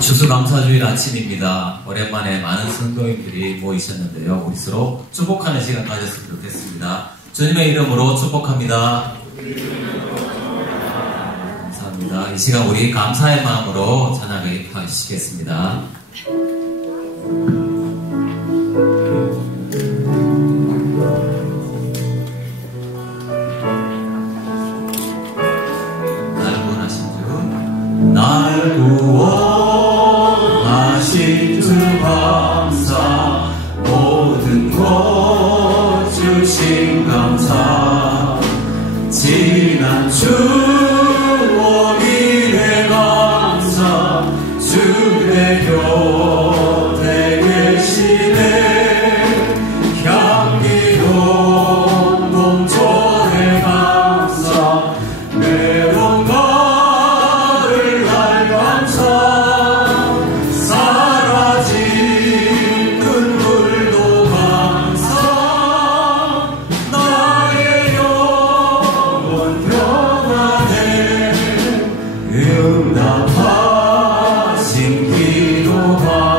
추수감사주일 아침입니다. 오랜만에 많은 성도님들이 모이셨는데요. 우리 서로 축복하는 시간 가졌으면 좋겠습니다. 주님의 이름으로 축복합니다. 감사합니다. 이 시간 우리 감사의 마음으로 찬양을 하시겠습니다. 날 구원하신 주 감사, 모든 것 주신 감사, 지난 추억 이래 감사, 주의 곁에 계시네, 향기로운 봄철의 감사, 메론 응답하신 기도가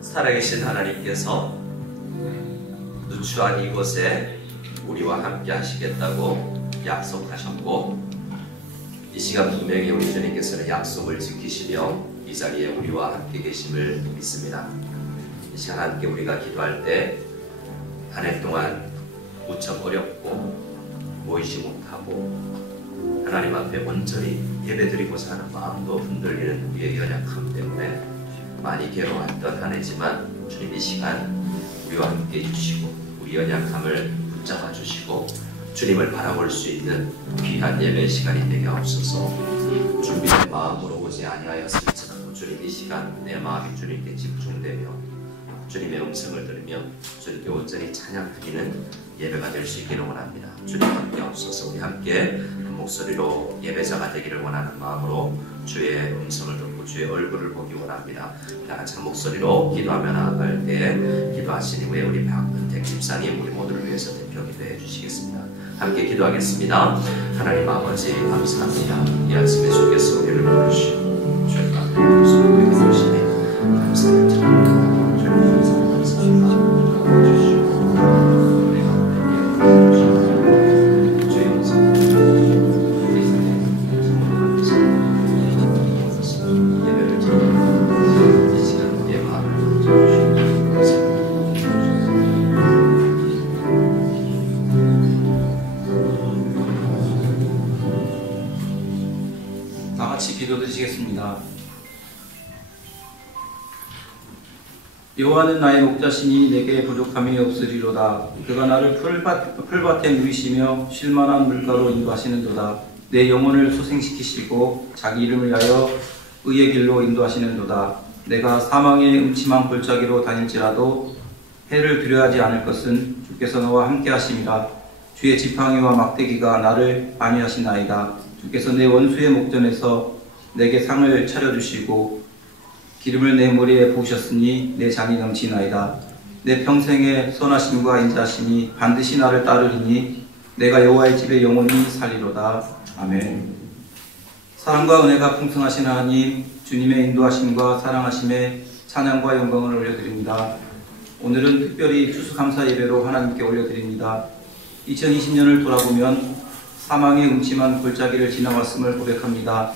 살아계신 하나님께서 누추한 이곳에 우리와 함께 하시겠다고 약속하셨고, 이 시간 분명히 우리 주님께서는 약속을 지키시며 이 자리에 우리와 함께 계심을 믿습니다. 이 시간 함께 우리가 기도할 때 한 해 동안 무척 어렵고 모이지 못하고 하나님 앞에 온전히 예배드리고자 하는 마음도 흔들리는 우리의 연약함 때문에 많이 괴로웠던 한 해지만, 주님 이 시간 우리와 함께 해주시고 우리 연약함을 붙잡아 주시고 주님을 바라볼 수 있는 귀한 예배 시간이 되게 하옵소서. 준비된 마음으로 오지 아니하였을지라도 주님 이 시간 내 마음이 주님께 집중되며 주님의 음성을 들으며 주님께 온전히 찬양 드리는 예배가 될 수 있기를 원합니다. 주님 함께 하옵소서. 우리 함께 한 목소리로 예배자가 되기를 원하는 마음으로 주의 음성을 듣고 주의 얼굴을 보기 원합니다. 다 같이 한 목소리로 기도하며 나아갈 때 기도하신 이후에 우리 박은택 집사님 우리 모두를 위해서 대표 기도해 주시겠습니다. 함께 기도하겠습니다. 하나님 아버지 감사합니다. 이 아침에 주께서 우리를 부르시고 주의 가운데 우리에게 주시니 감사를 드립니다. 기도드리시겠습니다. 여호와는 나의 목자시니 내게 부족함이 없으리로다. 그가 나를 풀밭에 누이시며 쉴만한 물가로 인도하시는도다. 내 영혼을 소생시키시고 자기 이름을 위하여 의의 길로 인도하시는도다. 내가 사망의 음침한 골짜기로 다닐지라도 해를 두려워하지 않을 것은 주께서 너와 함께 하심이라. 주의 지팡이와 막대기가 나를 안위하시나이다. 주께서 내 원수의 목전에서 내게 상을 차려주시고 기름을 내 머리에 부으셨으니 내 잔이 넘치나이다. 내 평생의 선하심과 인자심이 반드시 나를 따르리니 내가 여호와의 집에 영원히 살리로다. 아멘. 사랑과 은혜가 풍성하신 하나님, 주님의 인도하심과 사랑하심에 찬양과 영광을 올려드립니다. 오늘은 특별히 추수감사 예배로 하나님께 올려드립니다. 2020년을 돌아보면 사망의 음침한 골짜기를 지나왔음을 고백합니다.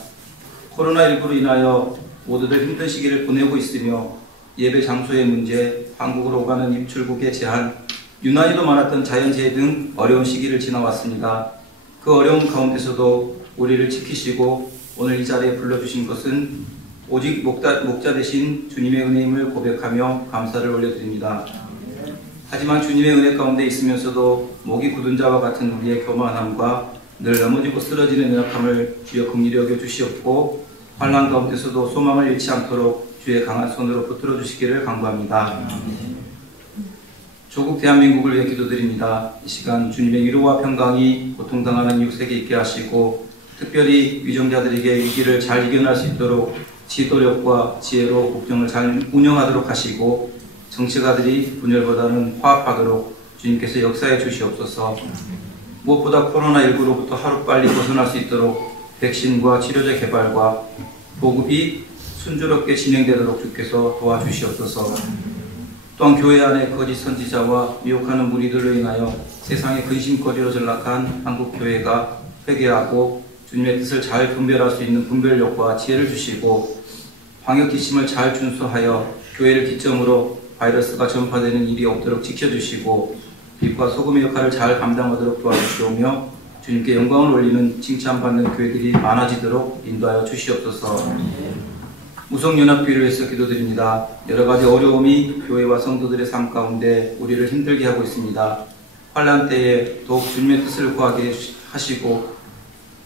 코로나19로 인하여 모두들 힘든 시기를 보내고 있으며 예배 장소의 문제, 한국으로 오가는 입출국의 제한, 유난히도 많았던 자연재해 등 어려운 시기를 지나왔습니다. 그 어려운 가운데서도 우리를 지키시고 오늘 이 자리에 불러주신 것은 오직 목자 되신 주님의 은혜임을 고백하며 감사를 올려드립니다. 하지만 주님의 은혜 가운데 있으면서도 목이 굳은 자와 같은 우리의 교만함과 늘 넘어지고 쓰러지는 연약함을 주여 긍휼히 여겨 주시옵고 환난 가운데서도 소망을 잃지 않도록 주의 강한 손으로 붙들어 주시기를 간구합니다. 조국 대한민국을 위해 기도드립니다. 이 시간 주님의 위로와 평강이 고통당하는 이웃에게 있게 하시고 특별히 위정자들에게 위기를 잘 이겨낼 수 있도록 지도력과 지혜로 국정을 잘 운영하도록 하시고 정치가들이 분열보다는 화합하도록 주님께서 역사해 주시옵소서. 무엇보다 코로나19로부터 하루빨리 벗어날 수 있도록 백신과 치료제 개발과 보급이 순조롭게 진행되도록 주께서 도와주시옵소서. 또한 교회 안에 거짓 선지자와 미혹하는 무리들로 인하여 세상의 근심거리로 전락한 한국교회가 회개하고 주님의 뜻을 잘 분별할 수 있는 분별력과 지혜를 주시고 방역 지침을 잘 준수하여 교회를 기점으로 바이러스가 전파되는 일이 없도록 지켜주시고 빛과 소금의 역할을 잘 감당하도록 도와주시오며 주님께 영광을 올리는 칭찬받는 교회들이 많아지도록 인도하여 주시옵소서. 무속연합교회를 위해서 기도드립니다. 여러가지 어려움이 교회와 성도들의 삶 가운데 우리를 힘들게 하고 있습니다. 환난 때에 더욱 주님의 뜻을 구하게 하시고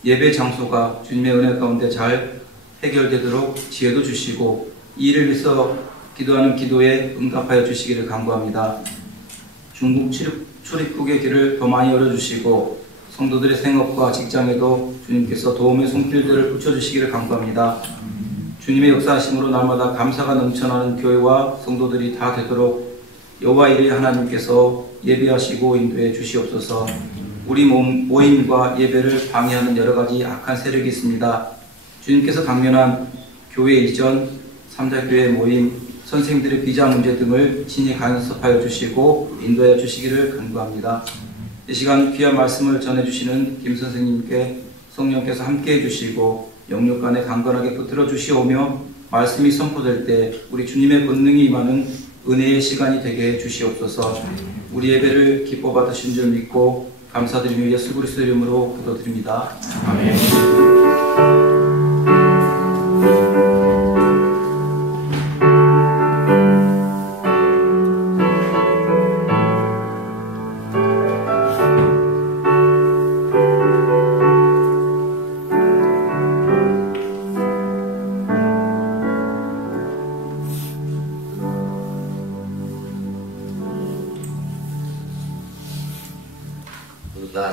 예배 장소가 주님의 은혜 가운데 잘 해결되도록 지혜도 주시고 이 일을 위해서 기도하는 기도에 응답하여 주시기를 간구합니다. 중국 출입국의 길을 더 많이 열어주시고 성도들의 생업과 직장에도 주님께서 도움의 손길들을 붙여주시기를 간구합니다. 주님의 역사하심으로 날마다 감사가 넘쳐나는 교회와 성도들이 다 되도록 여호와 이레 하나님께서 예배하시고 인도해 주시옵소서. 우리 모임과 예배를 방해하는 여러가지 악한 세력이 있습니다. 주님께서 당면한 교회 이전, 3자교회 모임, 선생님들의 비자 문제 등을 친히 간섭하여 주시고 인도하여 주시기를 간구합니다. 이 시간 귀한 말씀을 전해주시는 김 선생님께 성령께서 함께해 주시고 영육간에 강건하게 붙들어 주시오며 말씀이 선포될 때 우리 주님의 권능이 임하는 은혜의 시간이 되게 해 주시옵소서. 우리 예배를 기뻐 받으신 줄 믿고 감사드리며 예수 그리스도 이름으로 기도드립니다. 아멘.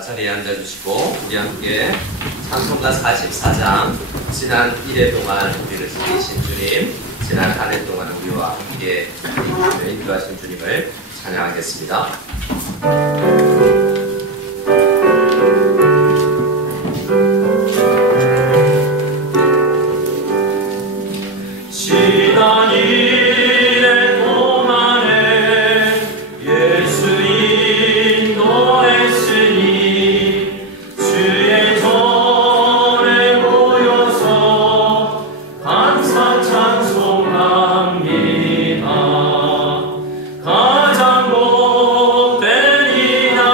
자리에 앉아주시고 우리 함께 찬송가 44장 지난 1회 동안 우리를 지키신 주님, 지난 한 해 동안 우리와 함께 인도하신 주님을 찬양하겠습니다. 지난 1회 동안에 예수 인도했으니 주의 전에 모여서 감사 찬송합니다. 가장 복된 이날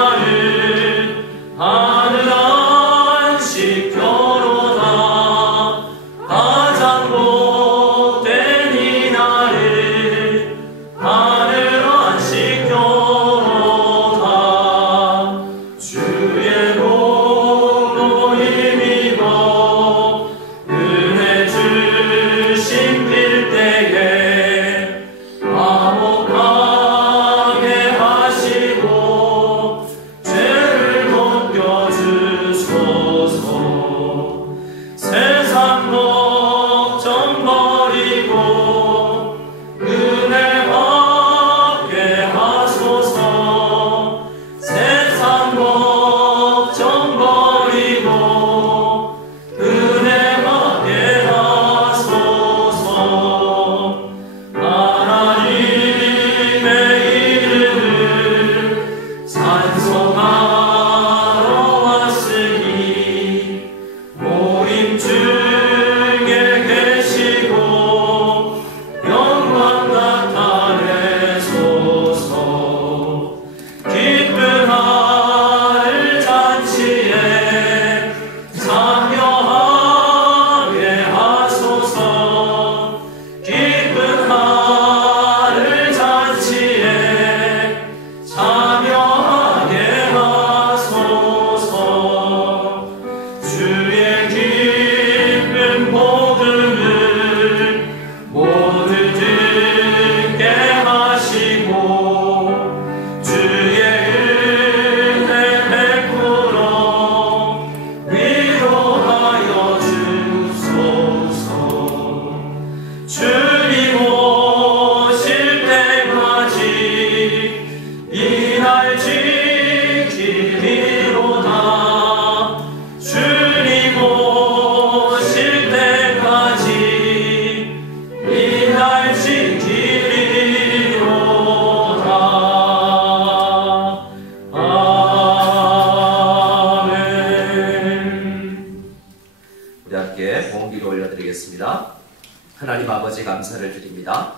하나님 아버지 감사를 드립니다.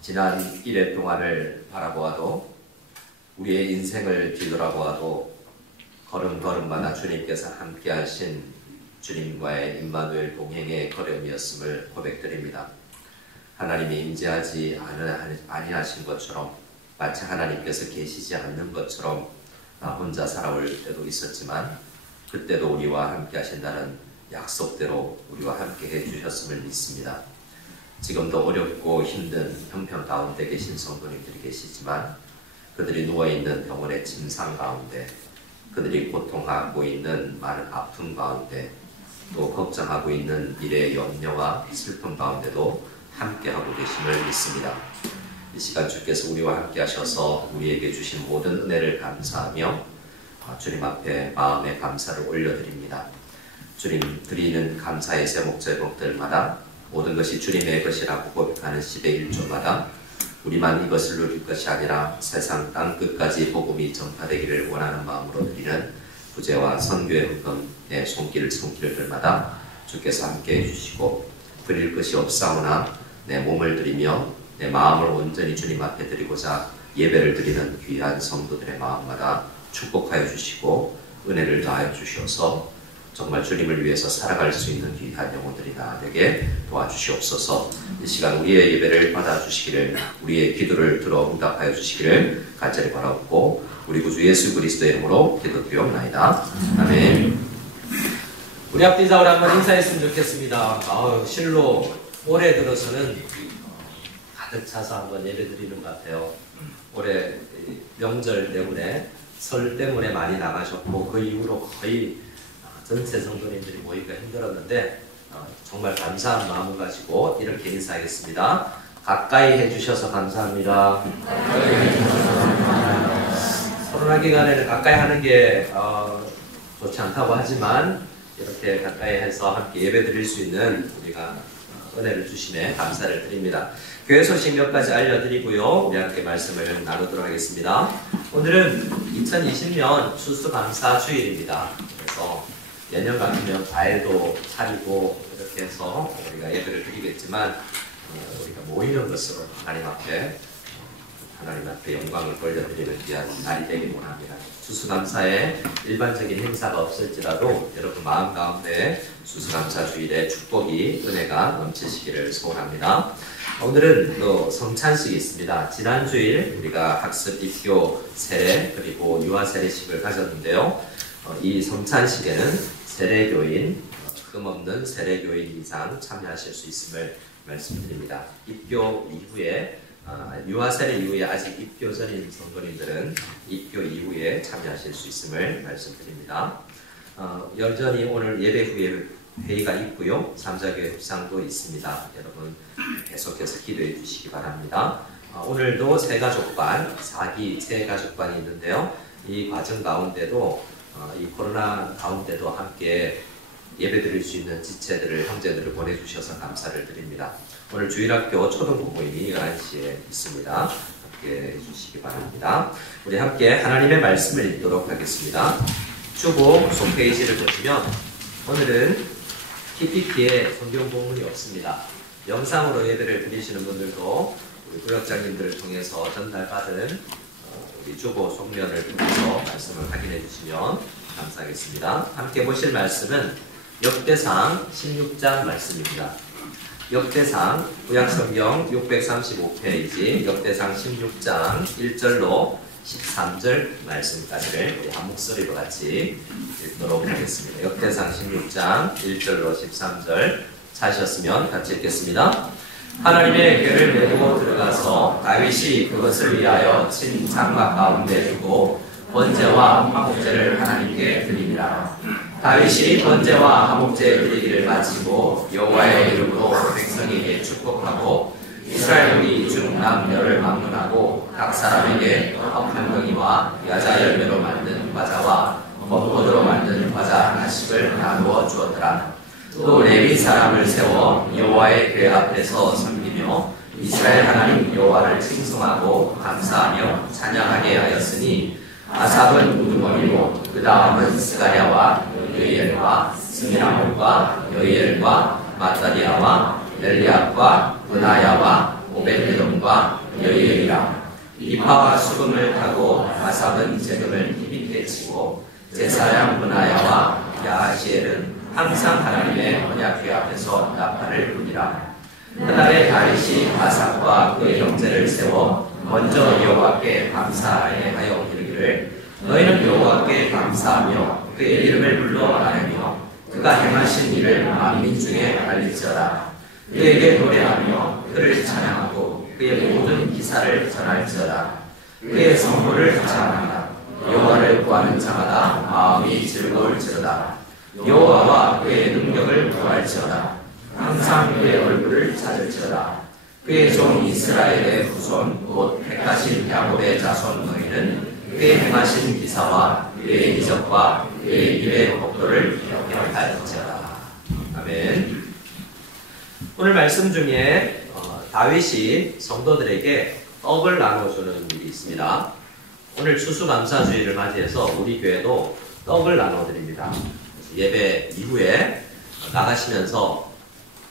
지난 1회 동안을 바라보아도 우리의 인생을 뒤돌아보아도 걸음걸음마다 주님께서 함께하신 주님과의 임마누엘 동행의 걸음이었음을 고백드립니다. 하나님이 임재하지 아니하신 것처럼 마치 하나님께서 계시지 않는 것처럼 나 혼자 살아올 때도 있었지만 그때도 우리와 함께 하신다는 약속대로 우리와 함께 해주셨음을 믿습니다. 지금도 어렵고 힘든 형편 가운데 계신 성도님들이 계시지만 그들이 누워있는 병원의 침상 가운데 그들이 고통하고 있는 많은 아픔 가운데 또 걱정하고 있는 미래의 염려와 슬픔 가운데도 함께하고 계심을 믿습니다. 이 시간 주께서 우리와 함께 하셔서 우리에게 주신 모든 은혜를 감사하며 주님 앞에 마음의 감사를 올려드립니다. 주님 드리는 감사의 제목들마다 모든 것이 주님의 것이라고 고백하는 10의 1조마다 우리만 이것을 누릴 것이 아니라 세상 땅 끝까지 복음이 전파되기를 원하는 마음으로 드리는 부제와 선교의 헌금의 손길들마다 주께서 함께 해주시고 드릴 것이 없사오나 내 몸을 드리며 내 마음을 온전히 주님 앞에 드리고자 예배를 드리는 귀한 성도들의 마음마다 축복하여 주시고 은혜를 더하여 주시어서 정말 주님을 위해서 살아갈 수 있는 귀한 영혼들이 다 되게 도와주시옵소서. 이 시간 우리의 예배를 받아주시기를 우리의 기도를 들어 응답하여 주시기를 간절히 바라옵고 우리 구주 예수 그리스도의 이름으로 기도드리옵나이다. 아멘. 우리 앞뒤 좌우로 한번 인사했으면 좋겠습니다. 실로 올해 들어서는 가득 차서 한번 예배 드리는 것 같아요. 올해 명절 때문에 설 때문에 많이 나가셨고 그 이후로 거의 전체 성도님들이 모이기가 힘들었는데 정말 감사한 마음을 가지고 이렇게 인사하겠습니다. 가까이 해주셔서 감사합니다. 코로나 기간에는 가까이 하는 게 좋지 않다고 하지만 이렇게 가까이 해서 함께 예배 드릴 수 있는 우리가 은혜를 주심에 감사를 드립니다. 교회 소식 몇 가지 알려드리고요. 우리 함께 말씀을 나누도록 하겠습니다. 오늘은 2020년 추수감사 주일입니다. 그래서 내년 같으면 과일도 차리고 이렇게 해서 우리가 예배를 드리겠지만 우리가 모이는 것으로 하나님 앞에 영광을 돌려드리는 귀한 날이 되길 원합니다. 추수감사에 일반적인 행사가 없을지라도 여러분 마음 가운데 추수감사 주일에 축복이 은혜가 넘치시기를 소원합니다. 오늘은 또 성찬식이 있습니다. 지난 주일 우리가 학습 입교 세례 그리고 유아 세례식을 가졌는데요. 이 성찬식에는 세례교인, 흠없는 세례교인 이상 참여하실 수 있음을 말씀드립니다. 입교 이후에 유아 세례 이후에 아직 입교 전인 성도님들은 입교 이후에 참여하실 수 있음을 말씀드립니다. 여전히 오늘 예배 후에 회의가 있고요. 삼자교회 협상도 있습니다. 여러분 계속해서 기도해 주시기 바랍니다. 오늘도 새가족관, 4기 새가족관이 있는데요. 이 과정 가운데도 이 코로나 가운데도 함께 예배 드릴 수 있는 지체들을 형제들을 보내주셔서 감사를 드립니다. 오늘 주일학교 초등부 모임이 11시에 있습니다. 함께 해주시기 바랍니다. 우리 함께 하나님의 말씀을 읽도록 하겠습니다. 주보 홈페이지를 보시면 오늘은 PPT에 성경 본문이 없습니다. 영상으로 예배를 드리시는 분들도 우리 구역장님들을 통해서 전달받은 우리 주보 속면을 통해서 말씀을 확인해 주시면 감사하겠습니다. 함께 보실 말씀은 역대상 16장 말씀입니다. 역대상 구약성경 635페이지 역대상 16장 1절로 13절 말씀까지를 우리 한 목소리로 같이 읽도록 하겠습니다. 역대상 16장 1절로 13절 찾으셨으면 같이 읽겠습니다. 하나님의 궤를 메고 들어가서 다윗이 그것을 위하여 친 장막 가운데 두고 번제와 화목제를 하나님께 드리니라. 다윗이 번제와 화목제 드리기를 마치고 여호와의 이름으로 백성에게 축복하고 이스라엘이 중남녀를 막론하고 각 사람에게 한 덩이와 야자 열매로 만든 과자와 벚꽃으로 만든 과자 하나씩을 나누어 주었더라. 또 레위 사람을 세워 여호와의 궤 앞에서 섬기며 이스라엘 하나님 여호와를 칭송하고 감사하며 찬양하게 하였으니 아삽은 우두머리로 그 다음은 스가랴와 여이엘과 스미라몬과 여이엘과 마따디아와 엘리압과 브나야와 오벳에돔과 여이엘이라. 이파와 수금을 타고 아삽은 재금을 힘있게 치고 제사장 브나야와 야하시엘은 항상 하나님의 언약궤 앞에서 나팔을 부니라. 그날에 다윗이 아삽과 그의 형제를 세워 먼저 여호와께 감사하게 하여 이르기를 너희는 여호와께 감사하며 그의 이름을 불러 아뢰며 그가 행하신 일을 만민 중에 알릴지어다. 그에게 노래하며 그를 찬양하고 그의 모든 기사를 전할지어다. 그의 성도를 찬양하라. 여호와를 구하는 자마다 마음이 즐거울지어다. 여호와와 그의 능력을 구할지어다. 항상 그의 얼굴을 찾을지어다. 그의 종 이스라엘의 후손 곧 택하신 야곱의 자손 너희는 그의 행하신 기사와 그의 이적과 그의 일의 법도를 기억할지어다. 아멘. 오늘 말씀 중에 다윗이 성도들에게 떡을 나눠주는 일이 있습니다. 오늘 추수감사주의를 맞이해서 우리 교회도 떡을 나눠드립니다. 예배 이후에 나가시면서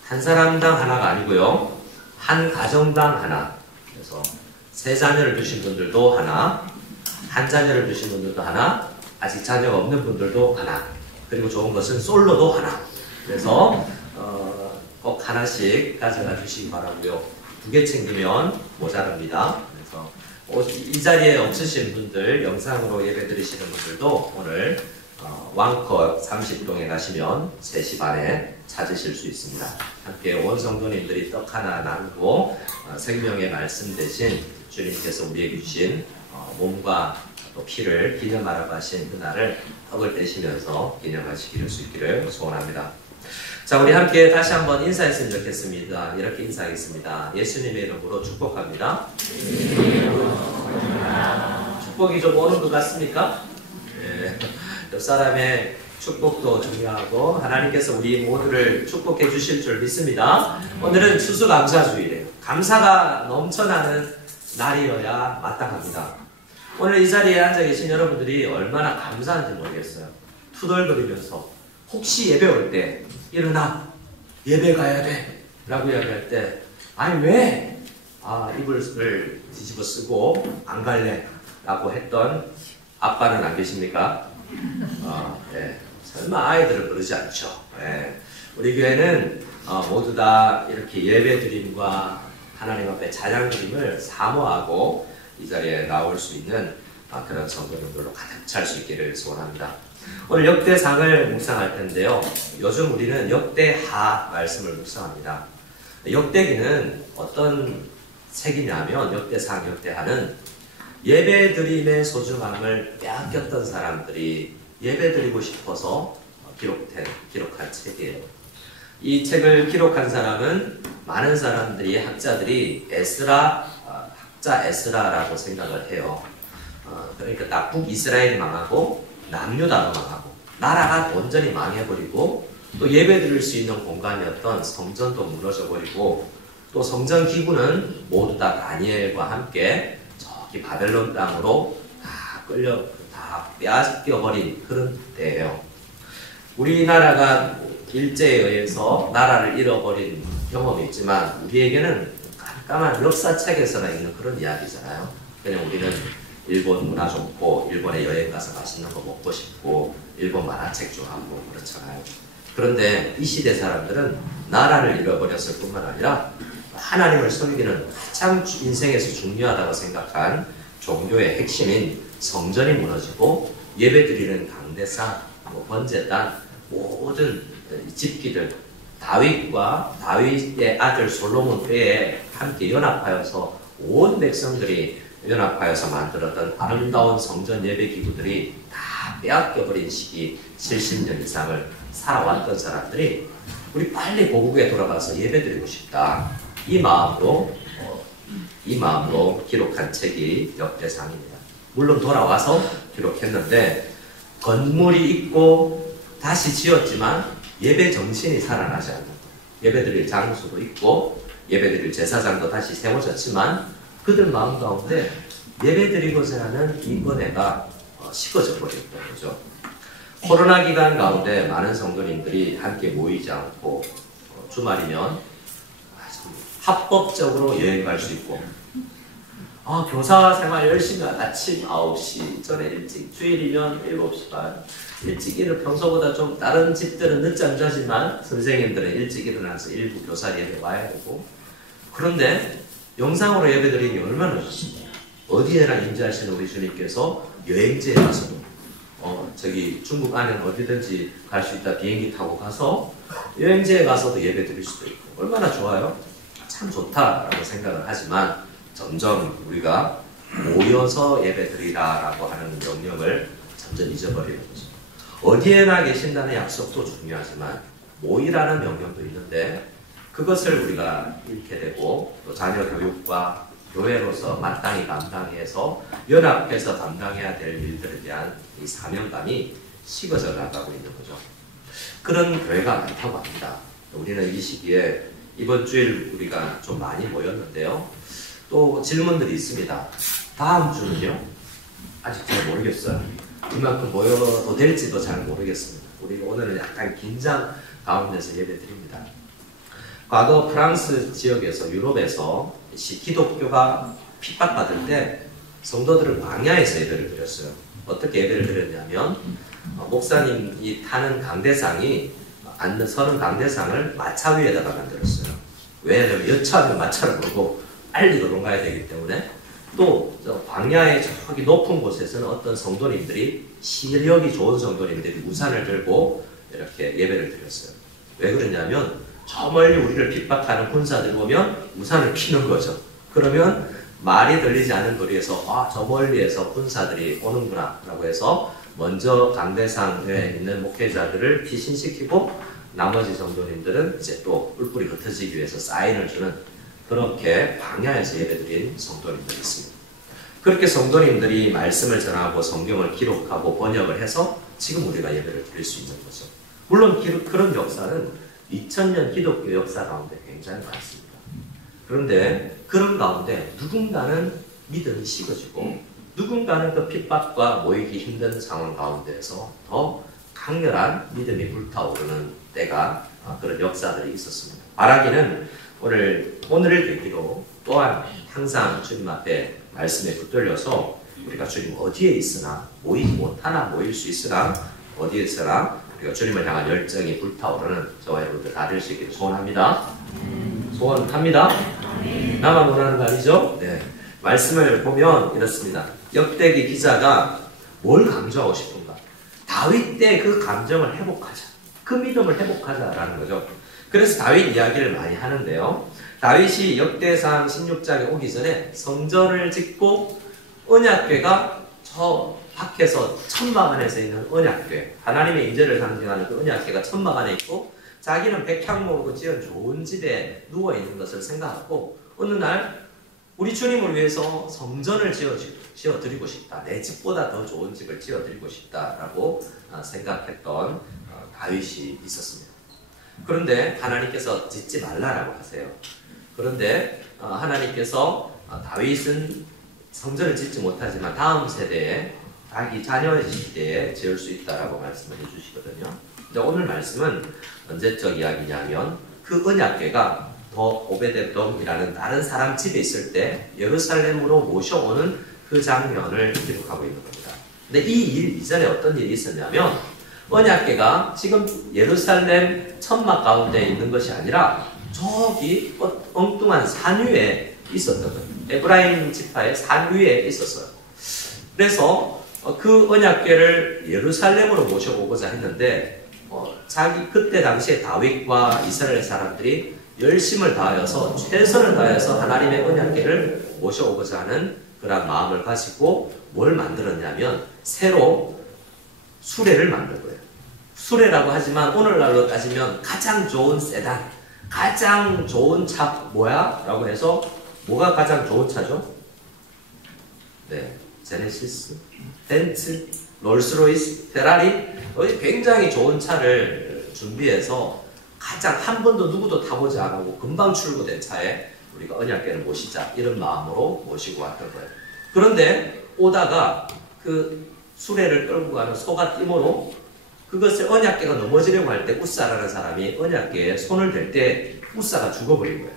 한 사람당 하나가 아니고요, 한 가정당 하나. 그래서 3자녀를 두신 분들도 하나, 한 자녀를 두신 분들도 하나, 아직 자녀가 없는 분들도 하나, 그리고 좋은 것은 솔로도 하나. 그래서 꼭 하나씩 가져가 주시기 바라고요. 2개 챙기면 모자랍니다. 그래서 이 자리에 없으신 분들, 영상으로 예배 드리시는 분들도 오늘 왕컷 30동에 가시면 3시 반에 찾으실 수 있습니다. 함께 온 성도님들이 떡 하나 나누고 생명의 말씀 대신 주님께서 우리에게 주신 몸과 또 피를 기념하라고 하신 그날을 떡을 떼시면서 기념하시기를 수 있기를 소원합니다. 자, 우리 함께 다시 한번 인사했으면 좋겠습니다. 이렇게 인사하겠습니다. 예수님의 이름으로 축복합니다. 축복이 좀 오는 것 같습니까? 네. 옆 사람의 축복도 중요하고 하나님께서 우리 모두를 축복해 주실 줄 믿습니다. 오늘은 추수감사주일이에요. 감사가 넘쳐나는 날이어야 마땅합니다. 오늘 이 자리에 앉아 계신 여러분들이 얼마나 감사한지 모르겠어요. 투덜거리면서 혹시 예배 올 때 일어나 예배 가야 돼 라고 이야기할 때 아니 왜? 이불을 뒤집어 쓰고 안 갈래 라고 했던 아빠는 안 계십니까? 네. 설마 아이들은 그러지 않죠. 네. 우리 교회는 모두 다 이렇게 예배 드림과 하나님 앞에 찬양 드림을 사모하고 이 자리에 나올 수 있는 그런 성도님들로 가득 찰 수 있기를 소원합니다. 오늘 역대상을 묵상할 텐데요. 요즘 우리는 역대하 말씀을 묵상합니다. 역대기는 어떤 책이냐면 역대상, 역대하는 예배드림의 소중함을 빼앗겼던 사람들이 예배드리고 싶어서 기록한 책이에요. 이 책을 기록한 사람은 많은 사람들이, 학자들이 학자 에스라라고 생각을 해요. 그러니까 딱 북이스라엘이 망하고 남유다가 망하고 나라가 온전히 망해버리고 또 예배드릴 수 있는 공간이었던 성전도 무너져버리고 또 성전 기구는 모두 다 다니엘과 함께 저기 바벨론 땅으로 다 빼앗겨버린 그런 때예요. 우리나라가 일제에 의해서 나라를 잃어버린 경험이 있지만 우리에게는 깜깜한 역사책에서나 있는 그런 이야기잖아요. 그냥 우리는 일본 문화 좋고 일본에 여행 가서 맛있는 거 먹고 싶고 일본 만화책 좋아하고 그렇잖아요. 그런데 이 시대 사람들은 나라를 잃어버렸을 뿐만 아니라 하나님을 섬기는 가장 인생에서 중요하다고 생각한 종교의 핵심인 성전이 무너지고 예배드리는 강대상, 번제단, 모든 집기들, 다윗의 아들 솔로몬 때에 함께 연합하여서 온 백성들이 연합하여서 만들었던 아름다운 성전 예배 기구들이 다 빼앗겨버린 시기 70년 이상을 살아왔던 사람들이 우리 빨리 고국에 돌아가서 예배드리고 싶다. 이 마음으로 기록한 책이 역대상입니다. 물론 돌아와서 기록했는데 건물이 있고 다시 지었지만 예배 정신이 살아나지 않는 거예요. 예배드릴 장소도 있고 예배드릴 제사장도 다시 세워졌지만 그들 마음 가운데 예배드리고자 하는 인권애가 식어져 버렸던 거죠. 코로나 기간 가운데 많은 성도님들이 함께 모이지 않고 주말이면 합법적으로 여행 갈 수 있고, 교사 생활 열심히 하다 아침 9시 전에 일찍, 주일이면 7시 반 일찍 평소보다 좀 다른 집들은 늦잠 자지만 선생님들은 일찍 일어나서 일부 교사 예배 와야 되고, 그런데 영상으로 예배 드리는 게 얼마나 좋습니까? 어디에나 임재하시는 우리 주님께서 여행지에 가서도 저기 중국 안에는 어디든지 갈 수 있다. 비행기 타고 가서 여행지에 가서도 예배 드릴 수도 있고, 얼마나 좋아요? 참 좋다라고 생각을 하지만 점점 우리가 모여서 예배 드리라라고 하는 명령을 점점 잊어버리는 거죠. 어디에나 계신다는 약속도 중요하지만 모이라는 명령도 있는데, 그것을 우리가 잃게 되고 또 자녀 교육과 교회로서 마땅히 감당해서 연합해서 감당해야 될 일들에 대한 이 사명감이 식어져 나가고 있는 거죠. 그런 교회가 많다고 합니다. 우리는 이 시기에 이번 주일 우리가 좀 많이 모였는데요. 또 질문들이 있습니다. 다음 주는요? 아직 잘 모르겠어요. 이만큼 모여도 될지도 잘 모르겠습니다. 우리가 오늘은 약간 긴장 가운데서 예배 드립니다. 과거 프랑스 지역에서, 유럽에서 기독교가 핍박받을 때 성도들은 광야에서 예배를 드렸어요. 어떻게 예배를 드렸냐면 목사님이 타는 강대상이 서는 강대상을 마차 위에다가 만들었어요. 왜냐하면 여차하면 마차를 몰고 빨리 도망가야 되기 때문에. 또 광야의 저기 높은 곳에서는 어떤 성도님들이, 시력이 좋은 성도님들이 우산을 들고 이렇게 예배를 드렸어요. 왜 그러냐면 저 멀리 우리를 핍박하는 군사들이 오면 우산을 피는 거죠. 그러면 말이 들리지 않는 거리에서 저 멀리에서 군사들이 오는구나 라고 해서 먼저 강대상에 있는 목회자들을 피신시키고, 나머지 성도님들은 이제 또 뿔뿔이 흩어지기 위해서 사인을 주는, 그렇게 광야에서 예배드린 성도님들이 있습니다. 그렇게 성도님들이 말씀을 전하고 성경을 기록하고 번역을 해서 지금 우리가 예배를 드릴 수 있는 거죠. 물론 그런 역사는 2000년 기독교 역사 가운데 굉장히 많습니다. 그런데 그런 가운데 누군가는 믿음이 식어지고 누군가는 그 핍박과 모이기 힘든 상황 가운데에서 더 강렬한 믿음이 불타오르는 때가, 그런 역사들이 있었습니다. 바라기는 오늘을 계기로 또한 항상 주님 앞에 말씀에 붙들려서 우리가 주님 어디에 있으나 모이지 못하나 모일 수 있으나 어디에 있으나 우리가 주님을 향한 열정이 불타오르는 저와 여러분들 다 될 수 있기를 소원합니다. 소원합니다. 나만 원하는 거 아니죠? 네. 말씀을 보면 이렇습니다. 역대기 기자가 뭘 강조하고 싶은가? 다윗 때 그 감정을 회복하자. 그 믿음을 회복하자라는 거죠. 그래서 다윗 이야기를 많이 하는데요. 다윗이 역대상 16장에 오기 전에 성전을 짓고 언약궤가 저 밖에서 천막 안에서 있는 언약궤, 하나님의 인재를 상징하는 그 언약궤가 천막 안에 있고, 자기는 백향목으로 지은 좋은 집에 누워있는 것을 생각하고, 어느 날 우리 주님을 위해서 성전을 지어드리고 싶다. 내 집보다 더 좋은 집을 지어드리고 싶다라고 생각했던 다윗이 있었습니다. 그런데 하나님께서 짓지 말라라고 하세요. 그런데 하나님께서 다윗은 성전을 짓지 못하지만 다음 세대에 자기 자녀의 시대에 지을 수 있다라고 말씀을 해주시거든요. 근데 오늘 말씀은 언제적 이야기냐면 그 언약궤가 더 오베데돔이라는 다른 사람 집에 있을 때 예루살렘으로 모셔오는 그 장면을 기록하고 있는 겁니다. 근데 이 일 이전에 어떤 일이 있었냐면 언약궤가 지금 예루살렘 천막 가운데 있는 것이 아니라 저기 엉뚱한 산 위에 있었던 거예요. 에브라임 지파의 산 위에 있었어요. 그래서 그 언약궤를 예루살렘으로 모셔오고자 했는데 그때 당시에 다윗과 이스라엘 사람들이 열심을 다하여서 최선을 다해서 하나님의 언약궤를 모셔오고자 하는 그런 마음을 가지고 뭘 만들었냐면 새로 수레를 만든 거예요. 수레라고 하지만 오늘날로 따지면 가장 좋은 세단, 가장 좋은 차 뭐야? 라고 해서 뭐가 가장 좋은 차죠? 네, 제네시스, 벤츠, 롤스로이스, 페라리, 굉장히 좋은 차를 준비해서 가장 한 번도 누구도 타보지 않고 금방 출고된 차에 우리가 언약궤를 모시자 이런 마음으로 모시고 왔던 거예요. 그런데 오다가 그 수레를 끌고 가는 소가 띠모로 그것을 언약궤가 넘어지려고 할 때 우사라는 사람이 언약궤에 손을 댈 때 우사가 죽어버린 거예요.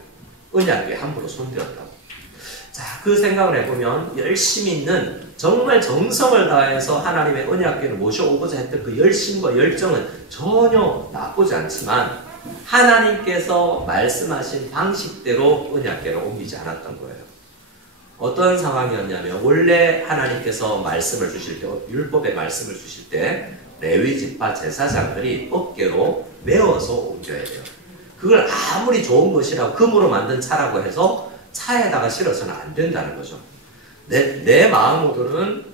언약궤 함부로 손대었다고. 자, 그 생각을 해보면 열심히 있는 정말 정성을 다해서 하나님의 언약궤를 모셔오고자 했던 그 열심과 열정은 전혀 나쁘지 않지만 하나님께서 말씀하신 방식대로 언약궤를 옮기지 않았던 거예요. 어떤 상황이었냐면 원래 하나님께서 말씀을 주실 때, 율법의 말씀을 주실 때 레위지파 제사장들이 어깨로 메어서 옮겨야 돼요. 그걸 아무리 좋은 것이라고 금으로 만든 차라고 해서 차에다가 실어서는 안 된다는 거죠. 내 마음으로는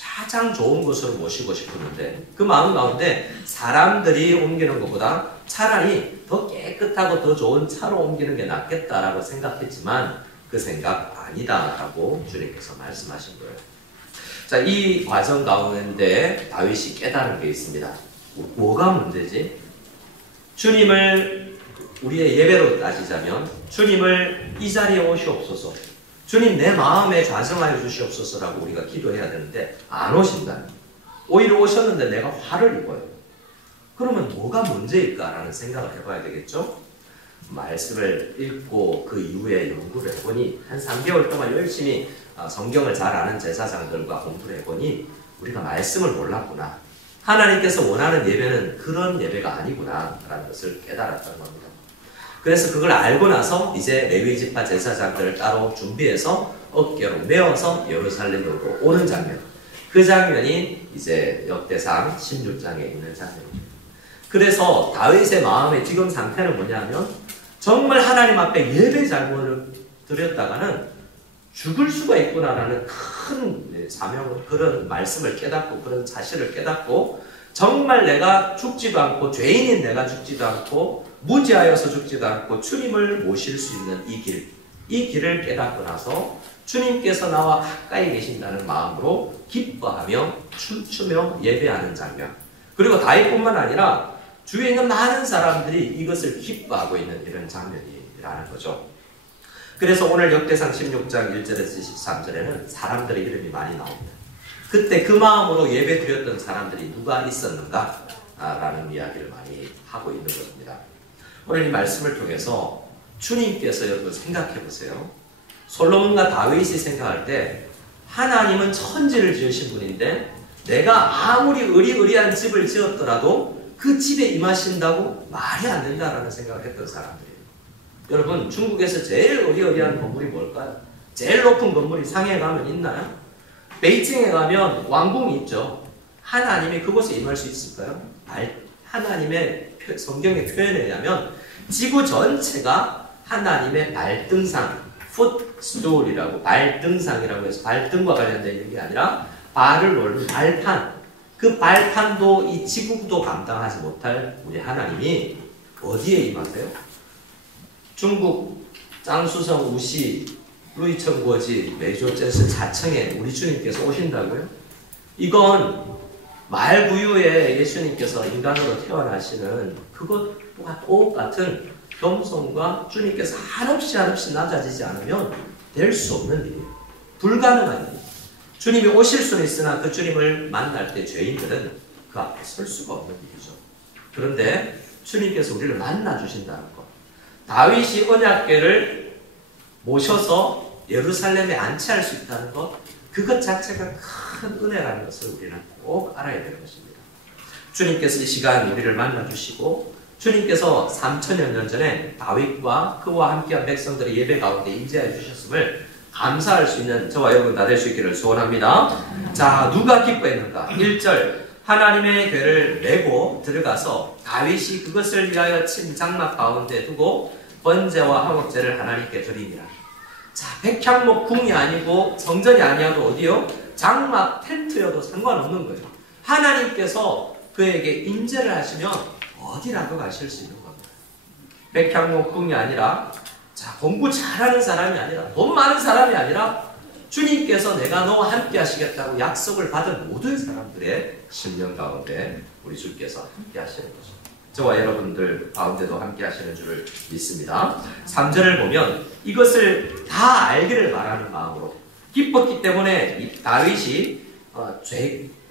가장 좋은 것으로 모시고 싶었는데 그 마음 가운데 사람들이 옮기는 것보다 차라리 더 깨끗하고 더 좋은 차로 옮기는 게 낫겠다라고 생각했지만 그 생각 아니다라고 주님께서 말씀하신 거예요. 자, 이 과정 가운데 다윗이 깨달은 게 있습니다. 뭐가 문제지? 주님을 우리의 예배로 따지자면 주님을 이 자리에 오시옵소서, 주님 내 마음에 좌정하여 주시옵소서라고 우리가 기도해야 되는데 안 오신다. 오히려 오셨는데 내가 화를 입어요. 그러면 뭐가 문제일까라는 생각을 해봐야 되겠죠? 말씀을 읽고 그 이후에 연구를 해보니 한 3개월 동안 열심히 성경을 잘 아는 제사장들과 공부를 해보니 우리가 말씀을 몰랐구나. 하나님께서 원하는 예배는 그런 예배가 아니구나 라는 것을 깨달았던 겁니다. 그래서 그걸 알고 나서 이제 레위지파 제사장들을 따로 준비해서 어깨로 메어서 예루살렘으로 오는 장면, 그 장면이 이제 역대상 16장에 있는 장면입니다. 그래서 다윗의 마음의 지금 상태는 뭐냐면 정말 하나님 앞에 예배 잘못을 드렸다가는 죽을 수가 있구나라는 큰 사명을, 그런 말씀을 깨닫고 그런 사실을 깨닫고 정말 내가 죽지도 않고 죄인인 내가 죽지도 않고 무지하여서 죽지도 않고 주님을 모실 수 있는 이 길을 깨닫고 나서 주님께서 나와 가까이 계신다는 마음으로 기뻐하며 춤추며 예배하는 장면, 그리고 다윗뿐만 아니라 주위에 있는 많은 사람들이 이것을 기뻐하고 있는 이런 장면이라는 거죠. 그래서 오늘 역대상 16장 1절에서 13절에는 사람들의 이름이 많이 나옵니다. 그때 그 마음으로 예배 드렸던 사람들이 누가 있었는가? 라는 이야기를 많이 하고 있는 것입니다. 오늘 이 말씀을 통해서 주님께서 여러분 생각해 보세요. 솔로몬과 다윗이 생각할 때 하나님은 천지를 지으신 분인데 내가 아무리 의리의리한 집을 지었더라도 그 집에 임하신다고 말이 안 된다라는 생각을 했던 사람들이에요. 여러분, 중국에서 제일 의리의리한 건물이 뭘까요? 제일 높은 건물이 상해에 가면 있나요? 베이징에 가면 왕궁이 있죠. 하나님이 그곳에 임할 수 있을까요? 하나님의 성경의 표현에 의하면 지구 전체가 하나님의 발등상, 풋스토리라고, 발등상이라고 해서 발등과 관련된 있는 게 아니라 발을 놓는 발판, 그 발판도 이 지구도 감당하지 못할 우리 하나님이 어디에 임하세요? 중국 짱수성 우시 루이천구어지 메조제스 자청에 우리 주님께서 오신다고요? 이건 말구유에 예수님께서 인간으로 태어나시는 그것과 똑같은 겸손과 주님께서 한없이 낮아지지 않으면 될 수 없는 일이에요. 불가능한 일이에요. 주님이 오실 수는 있으나 그 주님을 만날 때 죄인들은 그 앞에 설 수가 없는 일이죠. 그런데 주님께서 우리를 만나 주신다는 것, 다윗이 언약궤를 모셔서 예루살렘에 안치할 수 있다는 것, 그것 자체가 큰 은혜라는 것을 우리는 꼭 알아야 되는 것입니다. 주님께서 이 시간 우리를 만나 주시고 주님께서 3000여 년 전에 다윗과 그와 함께한 백성들의 예배 가운데 임재해 주셨음을 감사할 수 있는 저와 여러분 다 될 수 있기를 소원합니다. 자, 누가 기뻐했는가? 1절, 하나님의 궤를 메고 들어가서 다윗이 그것을 위하여 친 장막 가운데 두고 번제와 화목제를 하나님께 드리니라. 자, 백향목 궁이 아니고 성전이 아니어도 어디요? 장막 텐트여도 상관없는 거예요. 하나님께서 그에게 임재를 하시면 어디라도 가실 수 있는 겁니다. 백향목 궁이 아니라, 자, 공부 잘하는 사람이 아니라, 돈 많은 사람이 아니라 주님께서 내가 너와 함께 하시겠다고 약속을 받은 모든 사람들의 심령 가운데 우리 주께서 함께 하시는 거죠. 저와 여러분들 가운데도 함께 하시는 줄을 믿습니다. 3절을 보면 이것을 다 알기를 바라는 마음으로 기뻤기 때문에 이 다윗이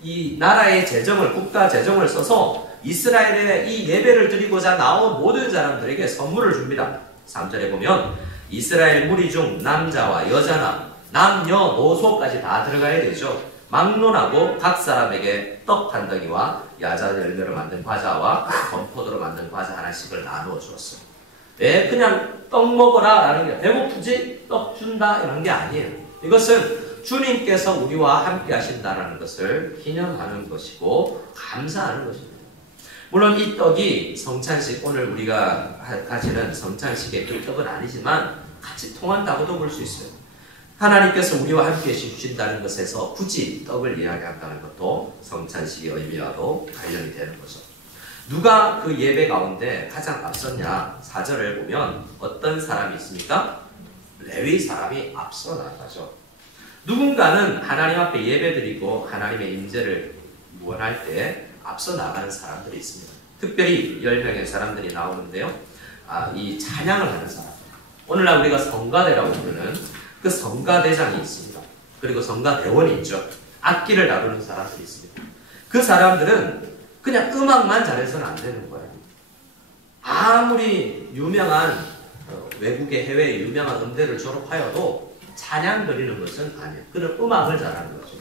이 나라의 재정을, 국가 재정을 써서 이스라엘의 이 예배를 드리고자 나온 모든 사람들에게 선물을 줍니다. 3절에 보면 이스라엘 무리 중 남자와 여자나 남녀노소까지 다 들어가야 되죠. 막론하고 각 사람에게 떡 한 덩이와 야자 열매로 만든 과자와 건포도로 만든 과자 하나씩을 나누어 주었어요. 왜 그냥 떡 먹어라 라는 게 배고프지 떡 준다 이런 게 아니에요. 이것은 주님께서 우리와 함께 하신다는 것을 기념하는 것이고 감사하는 것입니다. 물론 이 떡이 성찬식, 오늘 우리가 가지는 성찬식의 그 떡은 아니지만 같이 통한다고도 볼 수 있어요. 하나님께서 우리와 함께 주신다는 것에서 굳이 떡을 이야기한다는 것도 성찬식의 의미와도 관련이 되는 거죠. 누가 그 예배 가운데 가장 앞섰냐? 4절을 보면 어떤 사람이 있습니까? 레위 사람이 앞서 나가죠. 누군가는 하나님 앞에 예배드리고 하나님의 임재를 원할 때 앞서 나가는 사람들이 있습니다. 특별히 10명의 사람들이 나오는데요. 이 찬양을 하는 사람. 오늘날 우리가 성가대라고 부르는 그 성가대장이 있습니다. 그리고 성가대원이 있죠. 악기를 다루는 사람들이 있습니다. 그 사람들은 그냥 음악만 잘해서는 안 되는 거예요. 아무리 유명한 외국의 해외의 유명한 음대를 졸업하여도 찬양 드리는 것은 아니에요. 그는 음악을 잘하는 거죠.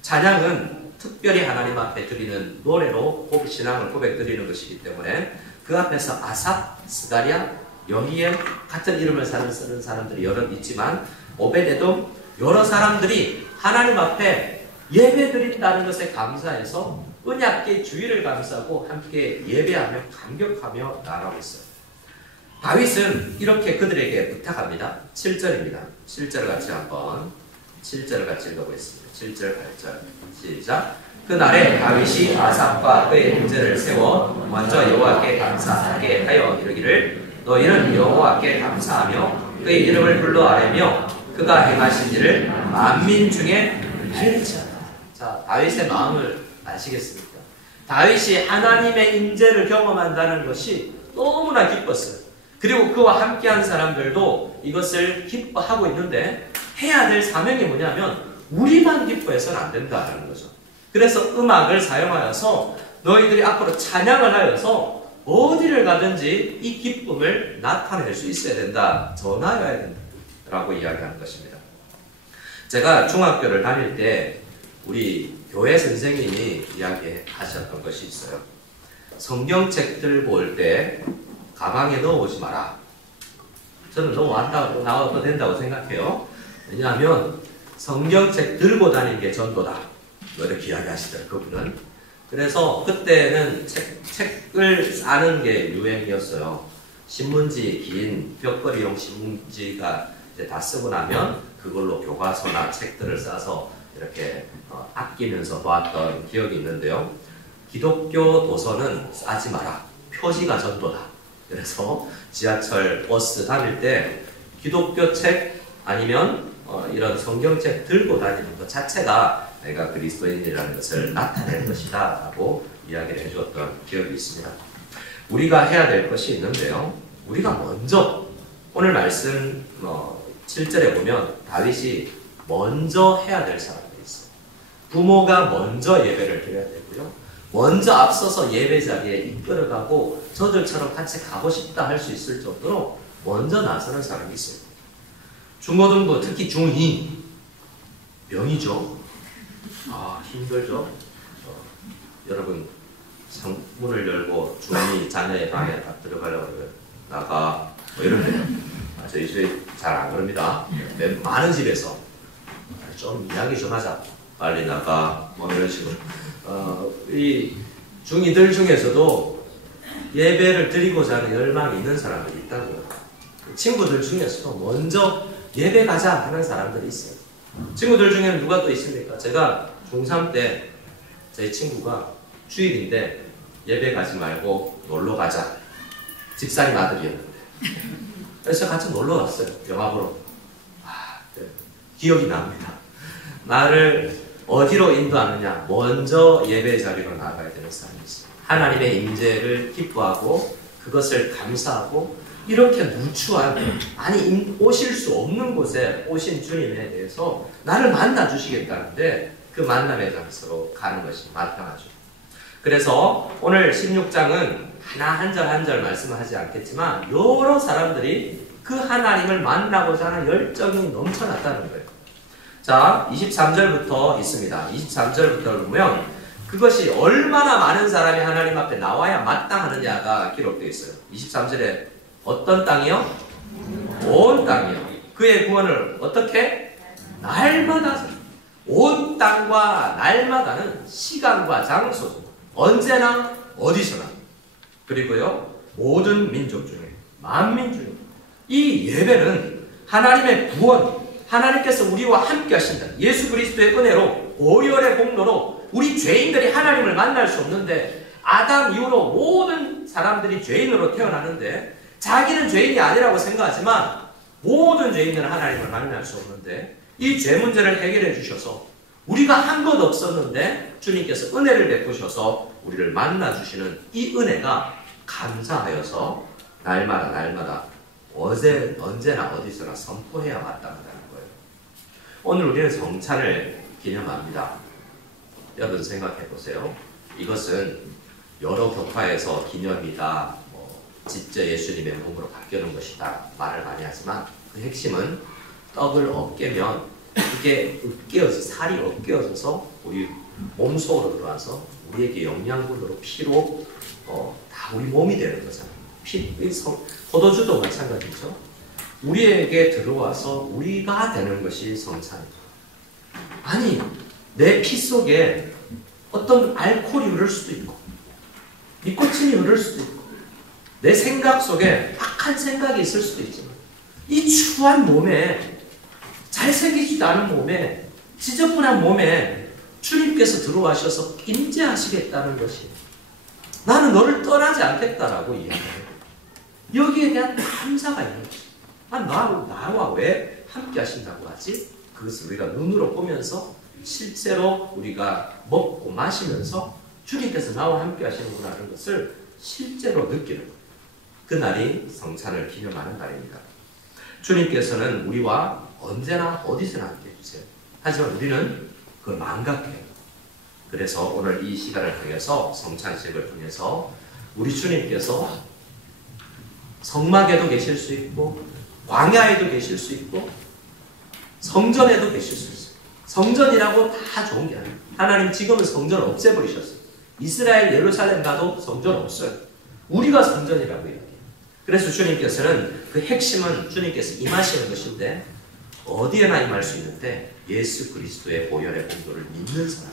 찬양은 특별히 하나님 앞에 드리는 노래로 신앙을 고백드리는 것이기 때문에 그 앞에서 아삽, 스가랴, 여히엘 같은 이름을 쓰는 사람들이 여러 있지만 오베데돔 여러 사람들이 하나님 앞에 예배 드린다는 것에 감사해서 언약궤 주의를 감싸고 함께 예배하며 감격하며 나아가고 있어요. 다윗은 이렇게 그들에게 부탁합니다. 7절입니다. 7절을 같이 한번 7절을 같이 읽어보겠습니다. 7절 8절 시작. 그날에 다윗이 아삽과 그의 문제를 세워 먼저 여호와께 감사하게 하여 이르기를 너희는 여호와께 감사하며 그의 이름을 불러 아뢰며 그가 행하신 일을 만민 중에 펼치하라. 자, 다윗의 마음을 아시겠습니까? 다윗이 하나님의 임재를 경험한다는 것이 너무나 기뻤어요. 그리고 그와 함께한 사람들도 이것을 기뻐하고 있는데 해야 될 사명이 뭐냐면 우리만 기뻐해서는 안 된다는 거죠. 그래서 음악을 사용하여서 너희들이 앞으로 찬양을 하여서 어디를 가든지 이 기쁨을 나타낼 수 있어야 된다. 전하여야 된다. 라고 이야기하는 것입니다. 제가 중학교를 다닐 때 우리 교회 선생님이 이야기하셨던 것이 있어요. 성경책 들고 올 때 가방에 넣어오지 마라. 저는 나와도 된다고 생각해요. 왜냐하면 성경책 들고 다니는 게 전도다. 이렇게 이야기하시더라고요. 그분은. 그래서 그때는 책을 싸는 게 유행이었어요. 신문지, 긴 벽걸이용 신문지가 이제 다 쓰고 나면 그걸로 교과서나 책들을 싸서 이렇게 아끼면서 보았던 기억이 있는데요. 기독교 도서는 싸지 마라. 표지가 전도다. 그래서 지하철, 버스 다닐 때 기독교 책 아니면 이런 성경책 들고 다니는 것 자체가 내가 그리스도인이라는 것을 나타낼 것이다 라고 이야기를 해주었던 기억이 있습니다. 우리가 해야 될 것이 있는데요. 우리가 먼저 오늘 말씀 7절에 보면 다윗이 먼저 해야 될 사람들이 있어요. 부모가 먼저 예배를 드려야 되고요. 먼저 앞서서 예배 자리에 이끌어가고 저들처럼 같이 가고 싶다 할 수 있을 정도로 먼저 나서는 사람이 있어요. 중고등부 특히 중2 명이죠. 힘들죠. 여러분 문을 열고 중2 자녀의 방에 딱 들어가려고 그러면 나가 뭐 이런데요. 저희 집에 잘 안 그럽니다. 많은 집에서 좀 이야기 좀 하자. 빨리 나가 뭐 이런 식으로. 이 중2들 중에서도 예배를 드리고자 하는 열망이 있는 사람들이 있다고요. 친구들 중에서도 먼저 예배 가자 하는 사람들이 있어요. 친구들 중에는 누가 또 있습니까? 제가 중3 때 제 친구가 주일인데 예배 가지 말고 놀러 가자. 집사님 아들이었는데. 그래서 같이 놀러 갔어요. 영화 보러. 네. 기억이 납니다. 나를 어디로 인도하느냐? 먼저 예배 자리로 나가야 되는 사람이 있어요. 하나님의 임재를 기뻐하고 그것을 감사하고 이렇게 누추한 아니 오실 수 없는 곳에 오신 주님에 대해서 나를 만나 주시겠다는데 그 만남의 장소로 가는 것이 마땅하죠. 그래서 오늘 16장은 하나 한 절 한 절 말씀을 하지 않겠지만 여러 사람들이 그 하나님을 만나고자 하는 열정이 넘쳐났다는 거예요. 자, 23절부터 있습니다. 23절부터 보면 그것이 얼마나 많은 사람이 하나님 앞에 나와야 마땅하느냐가 기록되어 있어요. 23절에 어떤 땅이요? 온 땅이요. 그의 구원을 어떻게? 날마다. 온 땅과 날마다는 시간과 장소, 언제나 어디서나. 그리고요, 모든 민족 중에, 만민 중에. 이 예배는 하나님의 구원, 하나님께서 우리와 함께 하신다. 예수 그리스도의 은혜로, 보혈의 공로로 우리 죄인들이 하나님을 만날 수 없는데, 아담 이후로 모든 사람들이 죄인으로 태어나는데, 자기는 죄인이 아니라고 생각하지만 모든 죄인들은 하나님을 만날 수 없는데, 이 죄 문제를 해결해 주셔서 우리가 한 것 없었는데 주님께서 은혜를 베푸셔서 우리를 만나 주시는 이 은혜가 감사하여서 날마다 언제나 어디서나 선포해야 마땅하다는 거예요. 오늘 우리는 성찬을 기념합니다. 여러분 생각해 보세요. 이것은 여러 교파에서 기념이다, 진짜 예수님의 몸으로 바뀌는 것이다 말을 많이 하지만 그 핵심은 떡을 으깨면 그게 살이 으깨어져서 우리 몸속으로 들어와서 우리에게 영양분으로 피로 다 우리 몸이 되는 거잖아요. 포도주도 마찬가지죠. 우리에게 들어와서 우리가 되는 것이 성찬이죠. 아니, 내 피 속에 어떤 알코올이 흐를 수도 있고 니코틴이 흐를 수도 있고 내 생각 속에 악한 생각이 있을 수도 있지만 이 추한 몸에, 잘생기지도 않은 몸에, 지저분한 몸에 주님께서 들어와셔서 임재하시겠다는 것이, 나는 너를 떠나지 않겠다라고 이야기해요. 여기에 대한 감사가 있는 거죠. 나와 왜 함께 하신다고 하지? 그것을 우리가 눈으로 보면서 실제로 우리가 먹고 마시면서 주님께서 나와 함께 하시는구나 하는 것을 실제로 느끼는 거예요. 그날이 성찬을 기념하는 날입니다. 주님께서는 우리와 언제나 어디서나 함께 해주세요. 하지만 우리는 그걸 망각해요. 그래서 오늘 이 시간을 통해서 성찬식을 통해서 우리 주님께서 성막에도 계실 수 있고 광야에도 계실 수 있고 성전에도 계실 수 있어요. 성전이라고 다 좋은 게 아니에요. 하나님 지금은 성전을 없애버리셨어요. 이스라엘 예루살렘 가도 성전 없어요. 우리가 성전이라고 이야기해요. 그래서 주님께서는 그 핵심은 주님께서 임하시는 것인데 어디에나 임할 수 있는데 예수 그리스도의 보혈의 공로를 믿는 사람,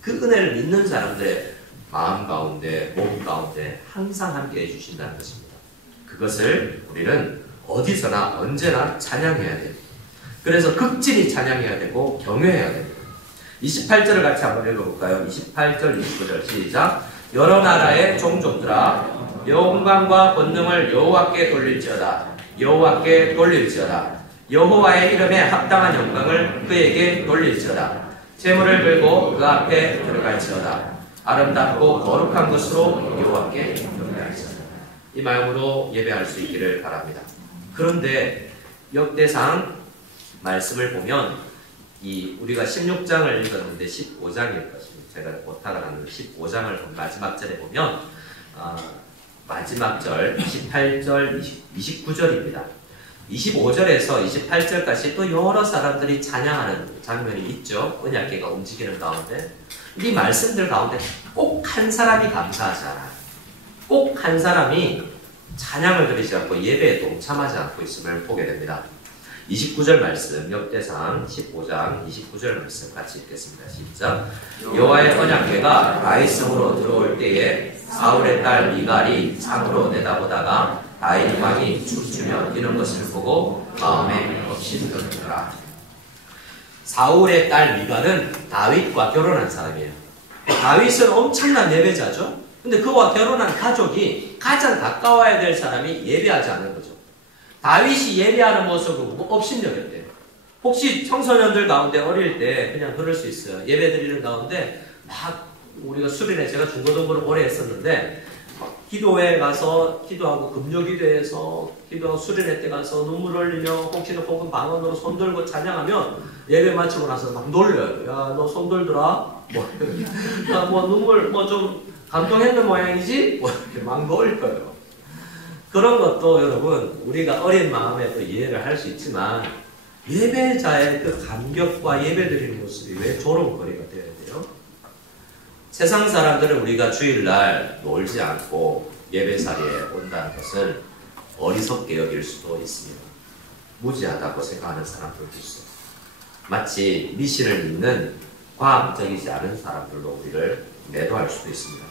그 은혜를 믿는 사람들의 마음 가운데, 몸 가운데 항상 함께 해주신다는 것입니다. 그것을 우리는 어디서나 언제나 찬양해야 돼요. 그래서 극진히 찬양해야 되고 경외해야 됩니다. 28절을 같이 한번 읽어볼까요? 28절, 29절 시작. 여러 나라의 종족들아 영광과 권능을 여호와께 돌릴지어다. 여호와께 돌릴지어다. 여호와의 이름에 합당한 영광을 그에게 돌릴지어다. 재물을 들고 그 앞에 들어갈지어다. 아름답고 거룩한 것으로 여호와께 경배할지어다. 이 마음으로 예배할 수 있기를 바랍니다. 그런데 역대상 말씀을 보면 우리가 16장을 읽었는데 15장일 것입니다. 제가 오타가 났는데 15장을 마지막 절에 보면 마지막 절 18절 29절입니다. 25절에서 28절까지 또 여러 사람들이 찬양하는 장면이 있죠. 언약궤가 움직이는 가운데 이 말씀들 가운데 꼭 한 사람이 감사하지 않아요. 꼭 한 사람이 찬양을 드리지 않고 예배에 동참하지 않고 있음을 보게 됩니다. 29절 말씀, 역대상 15장 29절 말씀 같이 읽겠습니다. 시작. 여호와의 언약궤가 다윗성으로 들어올 때에 사울의 딸 미갈이 창으로 내다보다가 다윗 왕이 춤추며 뛰는 것을 보고 마음에 없신더라. 사울의 딸 미갈은 다윗과 결혼한 사람이에요. 다윗은 엄청난 예배자죠. 근데 그와 결혼한 가족이 가장 가까워야 될 사람이 예배하지 않는 거죠. 다윗이 예배하는 모습을 보고 업신여겼대요. 혹시 청소년들 가운데 어릴 때 그냥 그럴 수 있어요. 예배 드리는 가운데 막 우리가 수련회 제가 중고등부를 오래 했었는데 기도회에 가서 기도하고 금요기도회에서 기도하고 수련회 때 가서 눈물 흘리며 혹은 방언으로 손 들고 찬양하면 예배 마치고 나서 막 놀려요. 야, 너 손 들더라? 눈물 좀 감동했는 모양이지? 이렇게 막 놀릴 거예요. 그런 것도 여러분 우리가 어린 마음에 또 이해를 할 수 있지만 예배자의 그 감격과 예배드리는 모습이 왜 조롱거리가 되어야 돼요? 세상 사람들은 우리가 주일날 놀지 않고 예배자리에 온다는 것은 어리석게 여길 수도 있습니다. 무지하다고 생각하는 사람들도 있어요. 마치 미신을 믿는 과학적이지 않은 사람들로 우리를 매도할 수도 있습니다.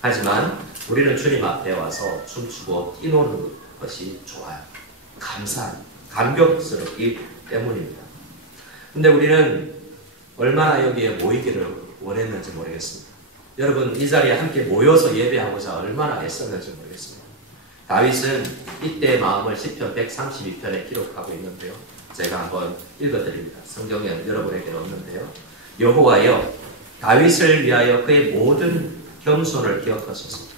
하지만 우리는 주님 앞에 와서 춤추고 뛰노는 것이 좋아요. 감사합니다. 감격스럽기 때문입니다. 근데 우리는 얼마나 여기에 모이기를 원했는지 모르겠습니다. 여러분 이 자리에 함께 모여서 예배하고자 얼마나 애썼는지 모르겠습니다. 다윗은 이때의 마음을 시편 132편에 기록하고 있는데요. 제가 한번 읽어드립니다. 성경에 여러분에게 없는데요. 여호와여 다윗을 위하여 그의 모든 겸손을 기억하소서.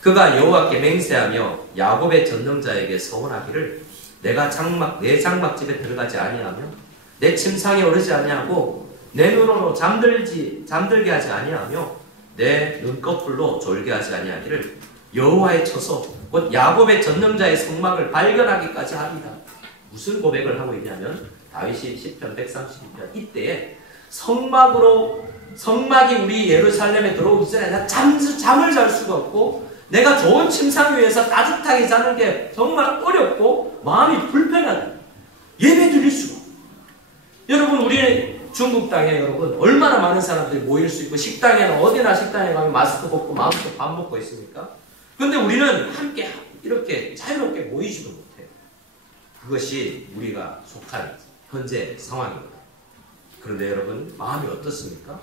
그가 여호와께 맹세하며 야곱의 전능자에게 서원하기를 내가 내 장막집에 들어가지 아니하며 내 침상에 오르지 아니하고 내 눈으로 잠들게 하지 아니하며 내 눈꺼풀로 졸게 하지 아니하기를 여호와의 처소 곧 야곱의 전능자의 성막을 발견하기까지 하리라. 무슨 고백을 하고 있냐면 다윗이 시편 132편 이때에 성막이 우리 예루살렘에 들어오기 전에 나 잠을 잘 수가 없고 내가 좋은 침상 위에서 따뜻하게 자는 게 정말 어렵고 마음이 불편하다. 예배 드릴 수가. 여러분 우리 중국 땅에 여러분 얼마나 많은 사람들이 모일 수 있고 식당에는 어디나 식당에 가면 마스크 벗고 마음껏 밥 먹고 있습니까? 근데 우리는 함께 이렇게 자유롭게 모이지도 못해요. 그것이 우리가 속한 현재 상황입니다. 그런데 여러분 마음이 어떻습니까?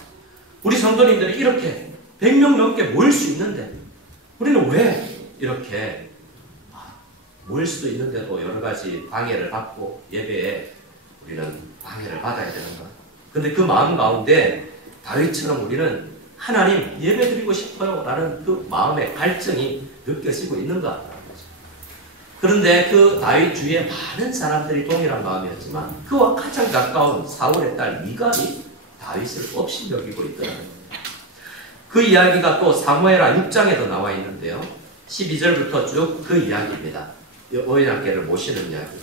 우리 성도님들이 이렇게 100명 넘게 모일 수 있는데 우리는 왜 이렇게 모일 수도 있는데도 여러 가지 방해를 받고 예배에 우리는 방해를 받아야 되는가? 근데 그 마음 가운데 다윗처럼 우리는 하나님 예배드리고 싶어요 라는 그 마음의 갈증이 느껴지고 있는가? 그런데 그 다윗 주위에 많은 사람들이 동일한 마음이었지만 그와 가장 가까운 사울의 딸 미갈이 다윗을 업신여기고 있더라는 거예요. 그 이야기가 또 사무엘하 6장에도 나와 있는데요. 12절부터 쭉 그 이야기입니다. 어인학계를 모시는 이야기.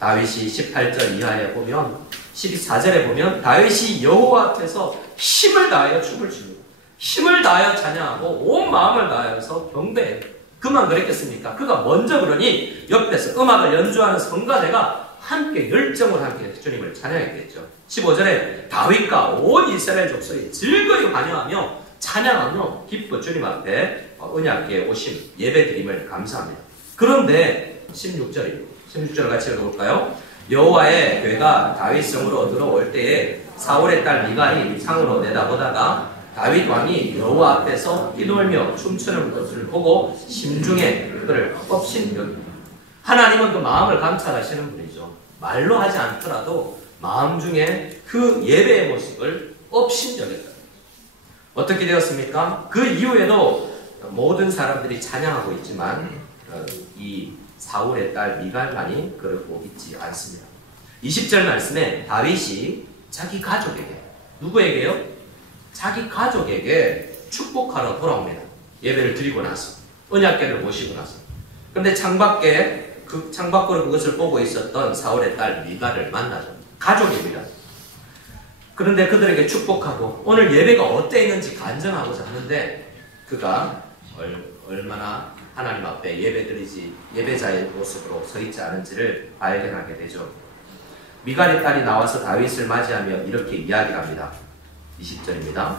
다윗이 18절 이하에 보면 12절에 보면 다윗이 여호와 앞에서 힘을 다하여 춤을 춥니다. 힘을 다하여 찬양하고 온 마음을 다하여서 경배해요. 그만 그랬겠습니까? 그가 먼저 그러니 옆에서 음악을 연주하는 성가대가 함께 열정을 함께 주님을 찬양했겠죠. 15절에 다윗과 온 이스라엘 족속이 즐거이 환영하며 찬양하며 기뻐 주님 앞에 언약궤에 오심 예배드림을 감사합니다. 그런데 16절 같이 읽어볼까요? 여호와의 궤가 다윗 성으로 들어올 때에 사울의 딸 미갈이 창으로 내다보다가 다윗 왕이 여호와 앞에서 뛰놀며 춤추는 것을 보고 심중에 그를 업신여깁니다. 하나님은 그 마음을 감찰하시는 분이죠. 말로 하지 않더라도 마음 중에 그 예배의 모습을 업신여겼다. 어떻게 되었습니까? 그 이후에도 모든 사람들이 찬양하고 있지만 이 사울의 딸 미갈만이 그러고 있지 않습니다. 20절 말씀에 다윗이 자기 가족에게 누구에게요? 자기 가족에게 축복하러 돌아옵니다. 예배를 드리고 나서 언약궤를 모시고 나서. 그런데 창밖으로 그것을 보고 있었던 사울의 딸 미갈을 만나죠. 가족입니다. 그런데 그들에게 축복하고 오늘 예배가 어땠는지 간증하고자 하는데 그가 얼마나 하나님 앞에 예배자의 모습으로 서 있지 않은지를 발견하게 되죠. 미갈의 딸이 나와서 다윗을 맞이하며 이렇게 이야기합니다. 20절입니다.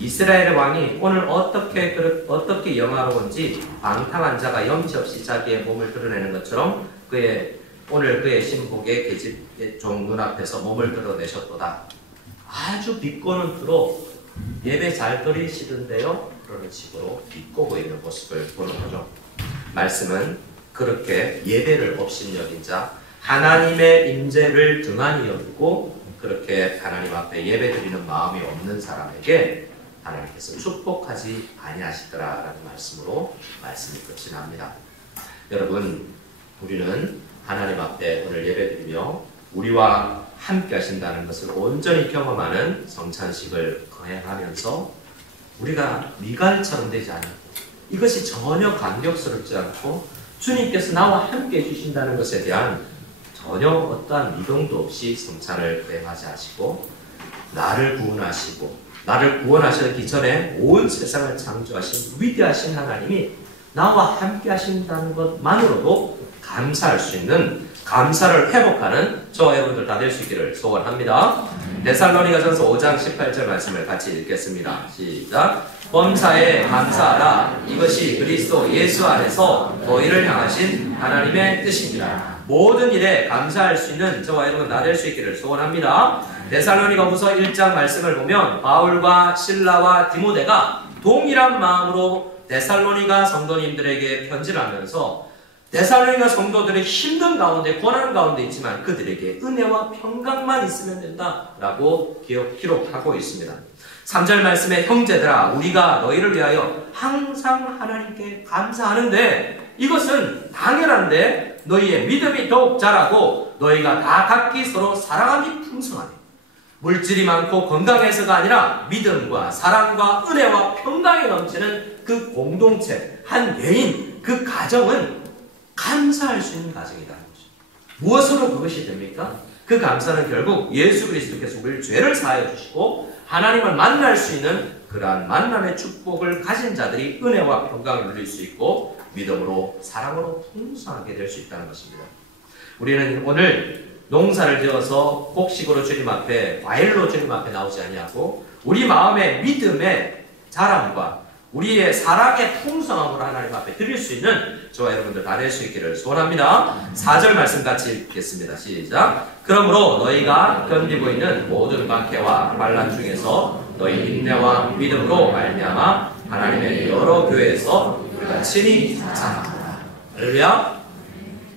이스라엘의 왕이 오늘 어떻게 영화로운지 방탕한 자가 염치 없이 자기의 몸을 드러내는 것처럼 오늘 그의 신복의 계집의 종 눈앞에서 몸을 드러내셨도다. 아주 비꼬는 투로 예배 잘 드리시던데요? 그런 식으로 비꼬고 있는 모습을 보는 거죠. 말씀은 그렇게 예배를 업신여긴 자, 하나님의 임재를 등한히 여기고 그렇게 하나님 앞에 예배드리는 마음이 없는 사람에게 하나님께서 축복하지 아니하시더라라는 말씀으로 말씀이 끝이 납니다. 여러분, 우리는 하나님 앞에 오늘 예배드리며 우리와 함께 하신다는 것을 온전히 경험하는 성찬식을 거행하면서 우리가 미갈처럼 되지 않고 이것이 전혀 감격스럽지 않고 주님께서 나와 함께 해주신다는 것에 대한 전혀 어떠한 미동도 없이 성찬을 대행하지 나를 구원하시기 전에 온 세상을 창조하신 위대하신 하나님이 나와 함께 하신다는 것만으로도 감사할 수 있는, 감사를 회복하는 저와 여러분들 다 될 수 있기를 소원합니다. 데살로니가전서 5장 18절 말씀을 같이 읽겠습니다. 시작. 범사에 감사하라. 이것이 그리스도 예수 안에서 너희를 향하신 하나님의 뜻입니다. 모든 일에 감사할 수 있는 저와 여러분 다 될 수 있기를 소원합니다. 데살로니가후서 1장 말씀을 보면 바울과 실라와 디모데가 동일한 마음으로 데살로니가 성도님들에게 편지를 하면서 데살로니가 성도들의 힘든 가운데, 고난 가운데 있지만 그들에게 은혜와 평강만 있으면 된다라고 기록하고 있습니다. 3절 말씀에 형제들아 우리가 너희를 위하여 항상 하나님께 감사하는데 이것은 당연한데 너희의 믿음이 더욱 자라고 너희가 다 각기 서로 사랑함이 풍성하니 물질이 많고 건강해서가 아니라 믿음과 사랑과 은혜와 평강이 넘치는 그 공동체, 한 개인, 그 가정은 감사할 수 있는 가정이다. 무엇으로 그것이 됩니까? 그 감사는 결국 예수 그리스도께서 우리를 죄를 사하여 주시고 하나님을 만날 수 있는 그러한 만남의 축복을 가진 자들이 은혜와 평강을 누릴 수 있고 믿음으로 사랑으로 풍성하게 될 수 있다는 것입니다. 우리는 오늘 농사를 지어서 곡식으로 주님 앞에, 과일로 주님 앞에 나오지 아니하고 우리 마음의 믿음의 자람과 우리의 사랑의 풍성함으로 하나님 앞에 드릴 수 있는 저와 여러분들 다 될 수 있기를 소원합니다. 4절 말씀 같이 읽겠습니다. 시작. 그러므로 너희가 견디고 있는 모든 박해와 환난 중에서 너희 인내와 믿음으로 말미암아 하나님의 여러 교회에서 우리가 친히 자라라. 할렐루야.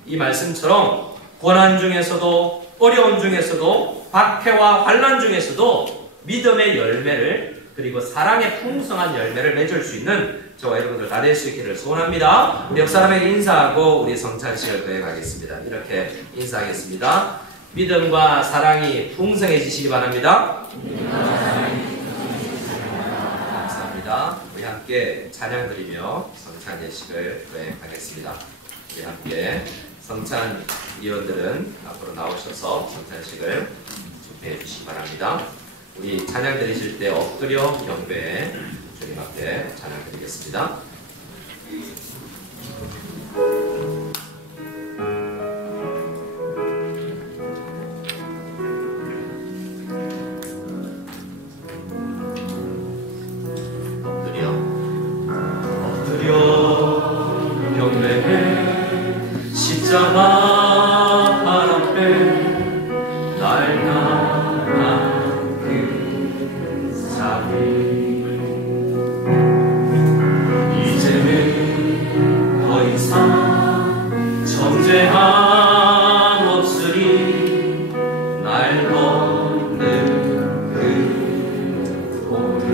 이 말씀처럼 고난 중에서도, 어려움 중에서도, 박해와 환난 중에서도 믿음의 열매를, 그리고 사랑의 풍성한 열매를 맺을 수 있는 저와 여러분들 다 될 수 있기를 소원합니다. 우리 옆 사람에게 인사하고 우리 성찬식을 거행하겠습니다. 이렇게 인사하겠습니다. 믿음과 사랑이 풍성해지시기 바랍니다. 감사합니다. 우리 함께 찬양 드리며 성찬 예식을 거행하겠습니다. 우리 함께 성찬 위원들은 앞으로 나오셔서 성찬식을 준비해 주시기 바랍니다. 우리 찬양 드리실 때 엎드려 경배해 주님 앞에 찬양 드리겠습니다. 엎드려 경배해 십자가 발 앞에 날 향한 이제는 더 이상 정죄함 없으리 날 걷는 그 오늘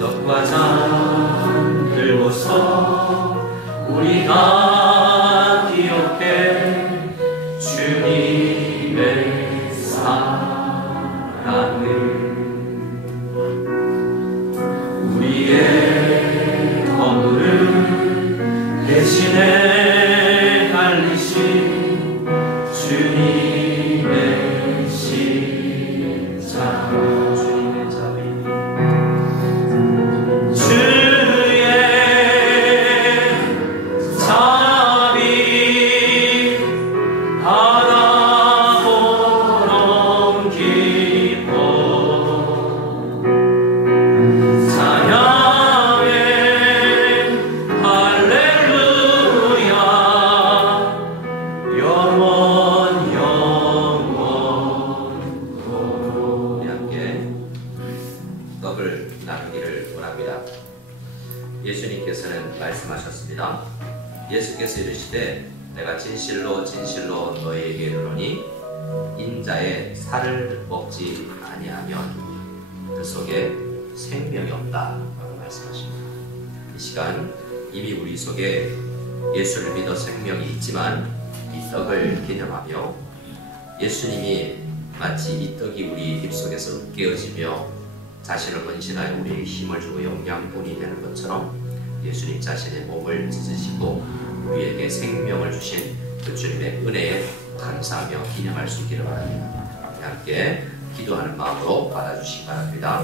떡과 잔 들고서 우리가 기억해 주님의 우리의 허물을 대신에 달리신 주님의 십자가, 주의 자비 바다보름 깊어 예수님께서는 말씀하셨습니다. 예수께서 이르시되 내가 진실로 진실로 너희에게 이르노니 인자의 살을 먹지 아니하면 그 속에 생명이 없다 라고 말씀하십니다. 이 시간 이미 우리 속에 예수를 믿어 생명이 있지만 이 떡을 기념하며 예수님이 마치 이 떡이 우리 입속에서 깨어지며 자신을 헌신하여 우리에게 힘을 주고 영양분이 되는 것처럼 예수님 자신의 몸을 찢으시고 우리에게 생명을 주신 그 주님의 은혜에 감사하며 기념할 수 있기를 바랍니다. 함께 기도하는 마음으로 받아주시기 바랍니다.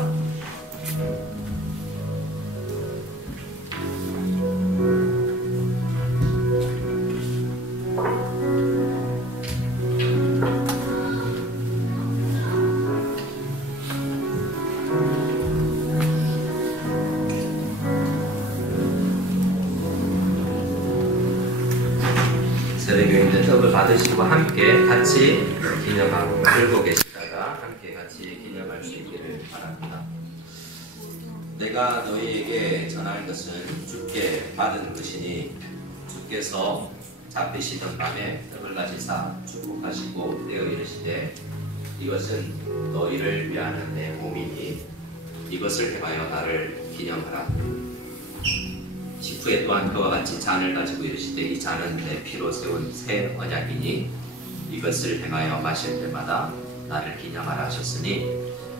새벽교인들 떡을 받으시고 함께 같이 기념하고 들고 계시다가 함께 같이 기념할 수 있기를 바랍니다. 내가 너희에게 전할 것은 주께 받은 것이니 주께서 잡히시던 밤에 떡을 가지사 축복하시고 떼어 이르시되 이것은 너희를 위하는 내 몸이니 이것을 행하여 나를 기념하라. 식후에 또한 그와 같이 잔을 가지고 이르시되 이 잔은 내 피로 세운 새 언약이니 이것을 행하여 마실 때마다 나를 기념하라 하셨으니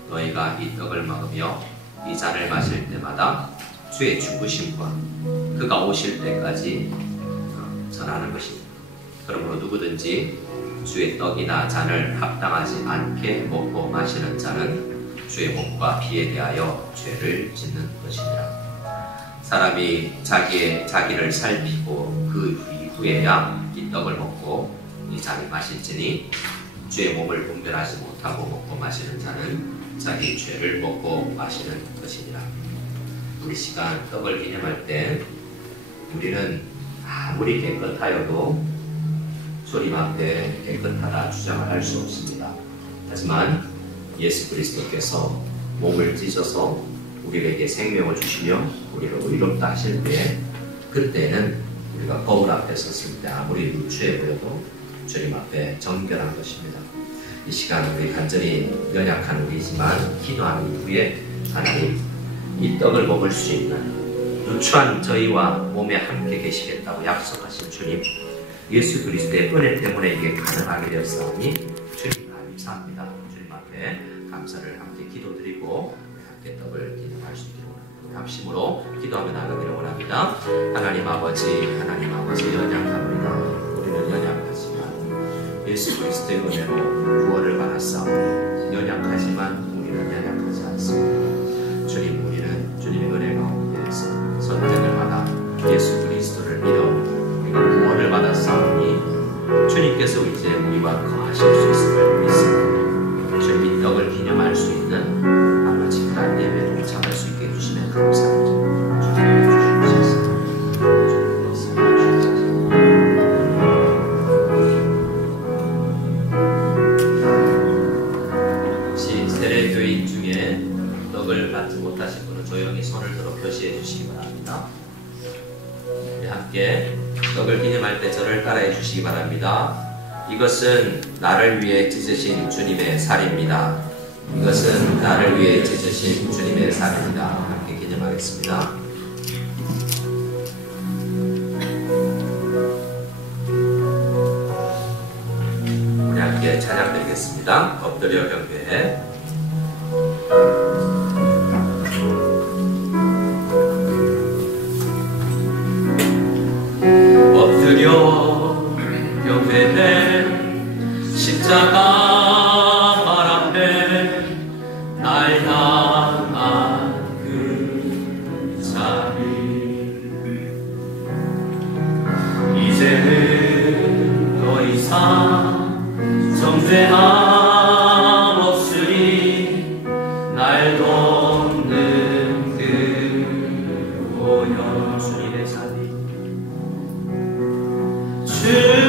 너희가 이 떡을 먹으며 이 잔을 마실 때마다 주의 죽으심과 그가 오실 때까지 전하는 것입니다. 그러므로 누구든지 주의 떡이나 잔을 합당하지 않게 먹고 마시는 자는 주의 몸과 피에 대하여 죄를 짓는 것이니라. 사람이 자기를 살피고 그 이후에야 이 떡을 먹고 이 잔을 마실지니 주의 몸을 분별하지 못하고 먹고 마시는 자는 자기 죄를 먹고 마시는 것이니라. 우리 시간 떡을 기념할 때 우리는 아무리 깨끗하여도 주님 앞에 깨끗하다 주장을 할 수 없습니다. 하지만 예수 그리스도께서 몸을 찢어서 우리에게 생명을 주시며 우리를 의롭다 하실 때 그때는 우리가 거울 앞에 섰을 때 아무리 누추해 보여도 주님 앞에 정결한 것입니다. 이 시간 우리 간절히 연약한 우리지만 기도한 이후에 하나님 이 떡을 먹을 수 있는 누추한 저희와 몸에 함께 계시겠다고 약속하신 주님, 예수 그리스도의 은혜 때문에 이게 가능하게 되었사오니 주님 감사합니다. 주님 앞에 감사를 함께 기도드리고 함께 떡을 기념할 수 있기를 원합니다. 합심으로 기도하며 나가기를 원합니다. 하나님 아버지 연약합니다. 우리는 연약하지만 예수 그리스도의 은혜로 구원을 받았사오니 연약하지만 우리는 연약하지 않습니다. 주님, 우리는 주님의 은혜 가운데에서 선택을 받아 예수 그리스도를 믿어 우리가 구원을 받았사오니 주님께서 이제 우리와 거하실 수 있음을 믿습니다. 주님 이 떡을 기념할 수 있는 아버지 그날 예배에 동참할 수 있게 해주시면 감사합니다. 주님 주시옵소서. 혹시 세례교인 중에 떡을 받지 못하신 분은 조용히 손을 들어 표시해 주시기 바랍니다. 우리 함께 떡을 기념할 때 저를 따라해 주시기 바랍니다. 이것은 나를 위해 찢으신 주님의 살입니다. 이것은 나를 위해 찢으신 주님의 살입니다. 함께 기념하겠습니다. 우리 함께 찬양 드리겠습니다. 엎드려 경배해. 엎드려 경배해. 십자가 발 앞에 날 향한 그 자리, 이제는 더 이상 정죄함 없으리. 날 돕는 그 오연 주님의 자리, 주의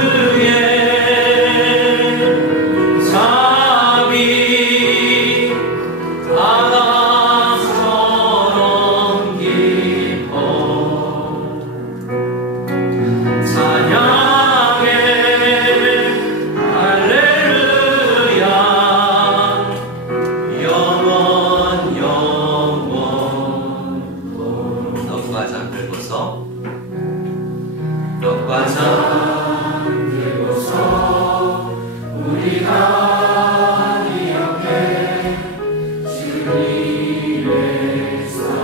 주님의 사랑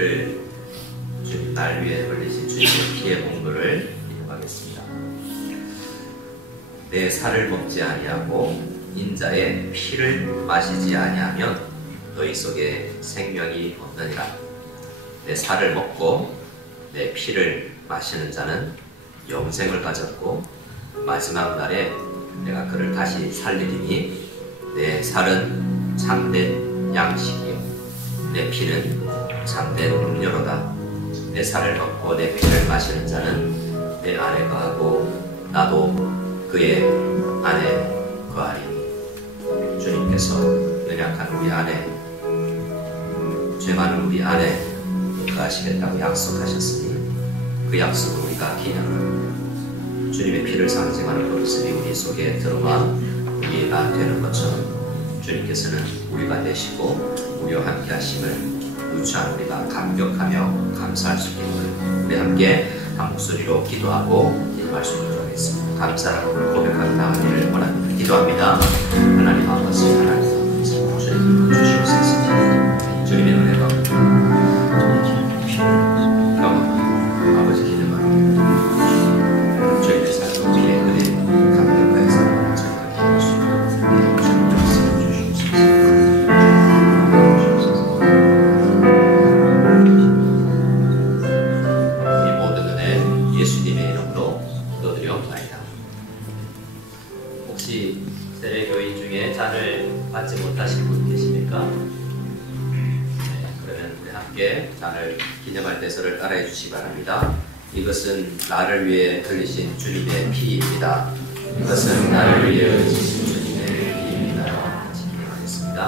피를 주님 날 위해 흘리신 주님의 피의 공로를 기록하겠습니다. 내 살을 먹지 아니하고 인자의 피를 마시지 아니하면 너희 속에 생명이 없느니라. 내 살을 먹고 내 피를 마시는 자는 영생을 가졌고 마지막 날에 내가 그를 다시 살리리니 내 살은 참된 양식이요 내 피는 참된 음료로다. 내 살을 먹고 내 피를 마시는 자는 내 안에 거하고 나도 그의 안에 거하리니. 주님께서 연약한 우리 안에 죄 많은 우리 안에 거하시겠다고 약속하셨으니 그 약속을 우리가 기념하는 주님의 피를 상징하는 모습이 우리 속에 들어와 우리가 되는 것처럼 주님께서는 우리가 되시고 우리와 함께 하심을 누추한 우리가 감격하며 감사할 수 있는 우리 함께 한 목소리로 기도하고 이 말씀을 하겠습니다. 감사하고 고백하는 나가기를 원합니다. 기도합니다. 하나님 아버지, 하나님 아버지, 주님 주시옵소서. 주님의 은혜가 아버지 기도합니다. 주님의 삶을 위해 은혜 감격하여서 저희가 기도할 수 있도록 주님 말씀 주시옵소서. 이 모든 은혜 예수님의 이름으로 기도드리옵나이다. 혹시 세례교인 중에 잔을 받지 못하신 분 계십니까? 네, 그러면 우리 함께 잔을 기념할 대서를 따라해 주시기 바랍니다. 이것은 나를 위해 흘리신 주님의 피입니다. 이것은 나를 위해 흘리신 주님의 피입니다. 같이 기도하겠습니다.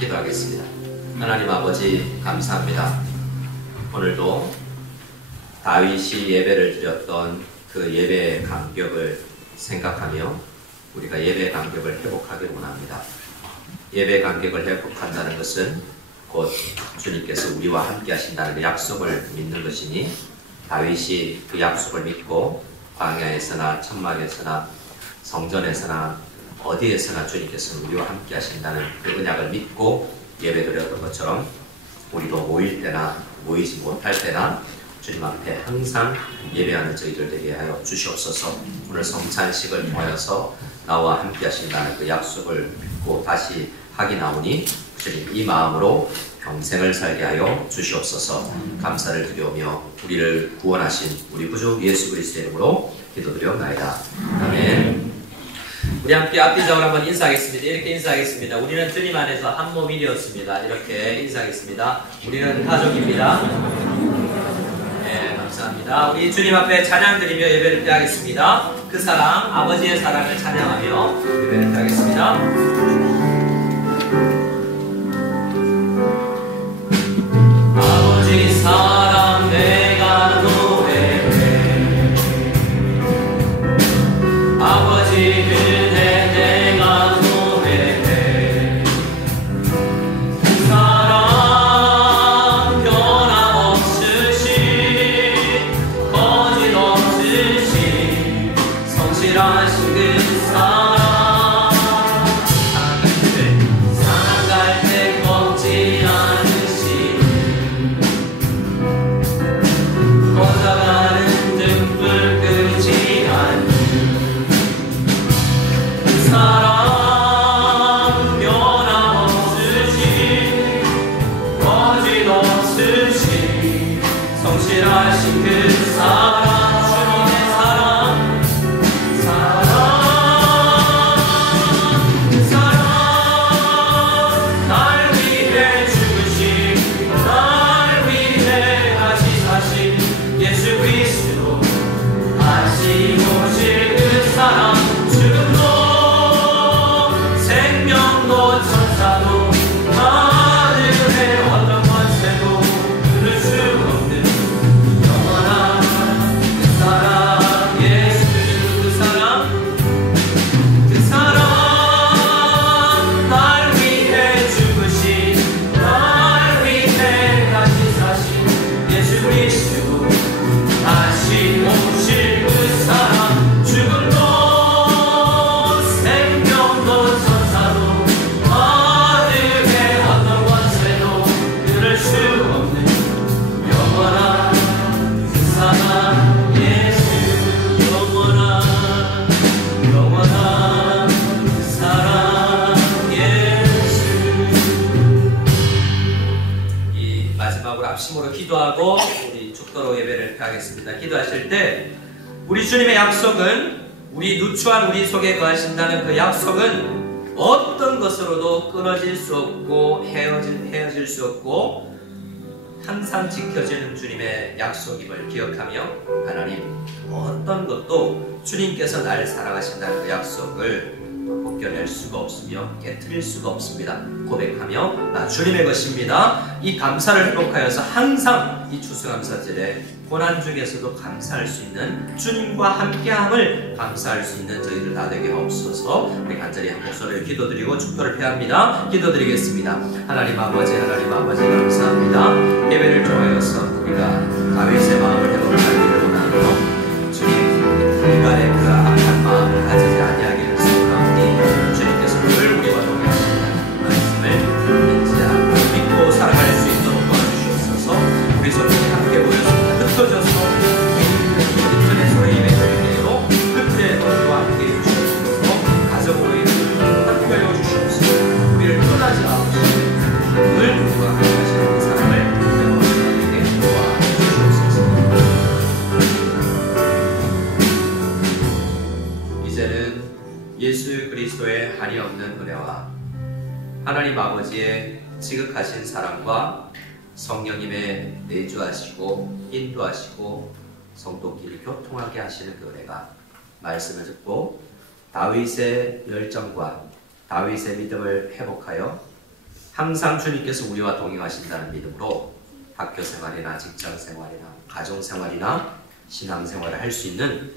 기도하겠습니다. 하나님 아버지 감사합니다. 오늘도 다윗이 예배를 드렸던 그 예배의 감격을 생각하며 우리가 예배의 감격을 회복하길 원합니다. 예배의 감격을 회복한다는 것은 곧 주님께서 우리와 함께 하신다는 약속을 믿는 것이니 다윗이 그 약속을 믿고 광야에서나 천막에서나 성전에서나 어디에서나 주님께서 우리와 함께 하신다는 그 언약을 믿고 예배드렸던 것처럼 우리도 모일 때나 모이지 못할 때나 주님 앞에 항상 예배하는 저희들 되게 하여 주시옵소서. 오늘 성찬식을 통하여서 나와 함께 하신다는 그 약속을 믿고 다시 확인하오니 주님 이 마음으로 평생을 살게 하여 주시옵소서. 감사를 드리오며 우리를 구원하신 우리 구주 예수 그리스도의 이름으로 기도드리옵나이다. 아멘. 우리 함께 앞뒤적으로 한번 인사하겠습니다. 이렇게 인사하겠습니다. 우리는 주님 안에서 한 몸이 되었습니다. 이렇게 인사하겠습니다. 우리는 가족입니다. 네, 감사합니다. 우리 주님 앞에 찬양 드리며 예배를 드리겠습니다. 그 사랑, 아버지의 사랑을 찬양하며 예배를 드리겠습니다. 아버지 사랑 내가 노래해 아버지 그대 내가 노래해 그 사랑 변함없으신 거짓없으신 성실하신 그 사랑 마지막으로 합심으로 기도하고 우리 죽도록 예배를 펴겠습니다. 기도하실 때 우리 주님의 약속은, 우리 누추한 우리 속에 거하신다는 그 약속은 어떤 것으로도 끊어질 수 없고 헤어질 수 없고 항상 지켜지는 주님의 약속임을 기억하며, 하나님, 어떤 것도 주님께서 나를 사랑하신다는 그 약속을 벗겨낼 수가 없으며 깨트릴 수가 없습니다. 고백하며 나 주님의 것입니다. 이 감사를 회복하여서 항상 이 추수감사절에 고난 중에서도 감사할 수 있는, 주님과 함께함을 감사할 수 있는 저희들 다 되게 하옵소서. 우리 간절히 한 목소리를 기도드리고 축도를 폐합니다. 기도드리겠습니다. 하나님 아버지 감사합니다. 예배를 통하여서 우리가 다윗의 마음을 회복하기를 원하며 주님 인간의 그 악한 마음을 가지지 아니하기를 소원하오니 주님께서 늘 우리와 동행하신다는 말씀을 인지하고 믿고 살아갈 수 있도록 도와주시옵소서. 우리 손님이 함께 모였습니다. 흩어져서 인터넷으로 예배드릴 때에도 그때에도 우리와 함께 해주시옵소서. 가정으로 함께 해주시옵소서. 우리를 떠나지 마옵소서. 늘 우리와 함께 하시는 그 사랑을 회복하게 도와주시옵소서. 이제는 예수 그리스도의 한이 없는 은혜와 하나님 아버지의 지극하신 사랑과 성령님의 내주하시고 인도하시고 성도끼리 교통하게 하시는 그 은혜가, 말씀을 듣고 다윗의 열정과 다윗의 믿음을 회복하여 항상 주님께서 우리와 동행하신다는 믿음으로 학교 생활이나 직장 생활이나 가정 생활이나 신앙 생활을 할 수 있는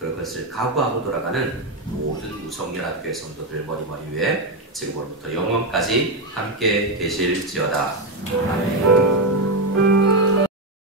그것을 각오하고 돌아가는 모든 우성연합교회 성도들 머리머리 위에 지금으로부터 영원까지 함께 계실지어다. 아멘.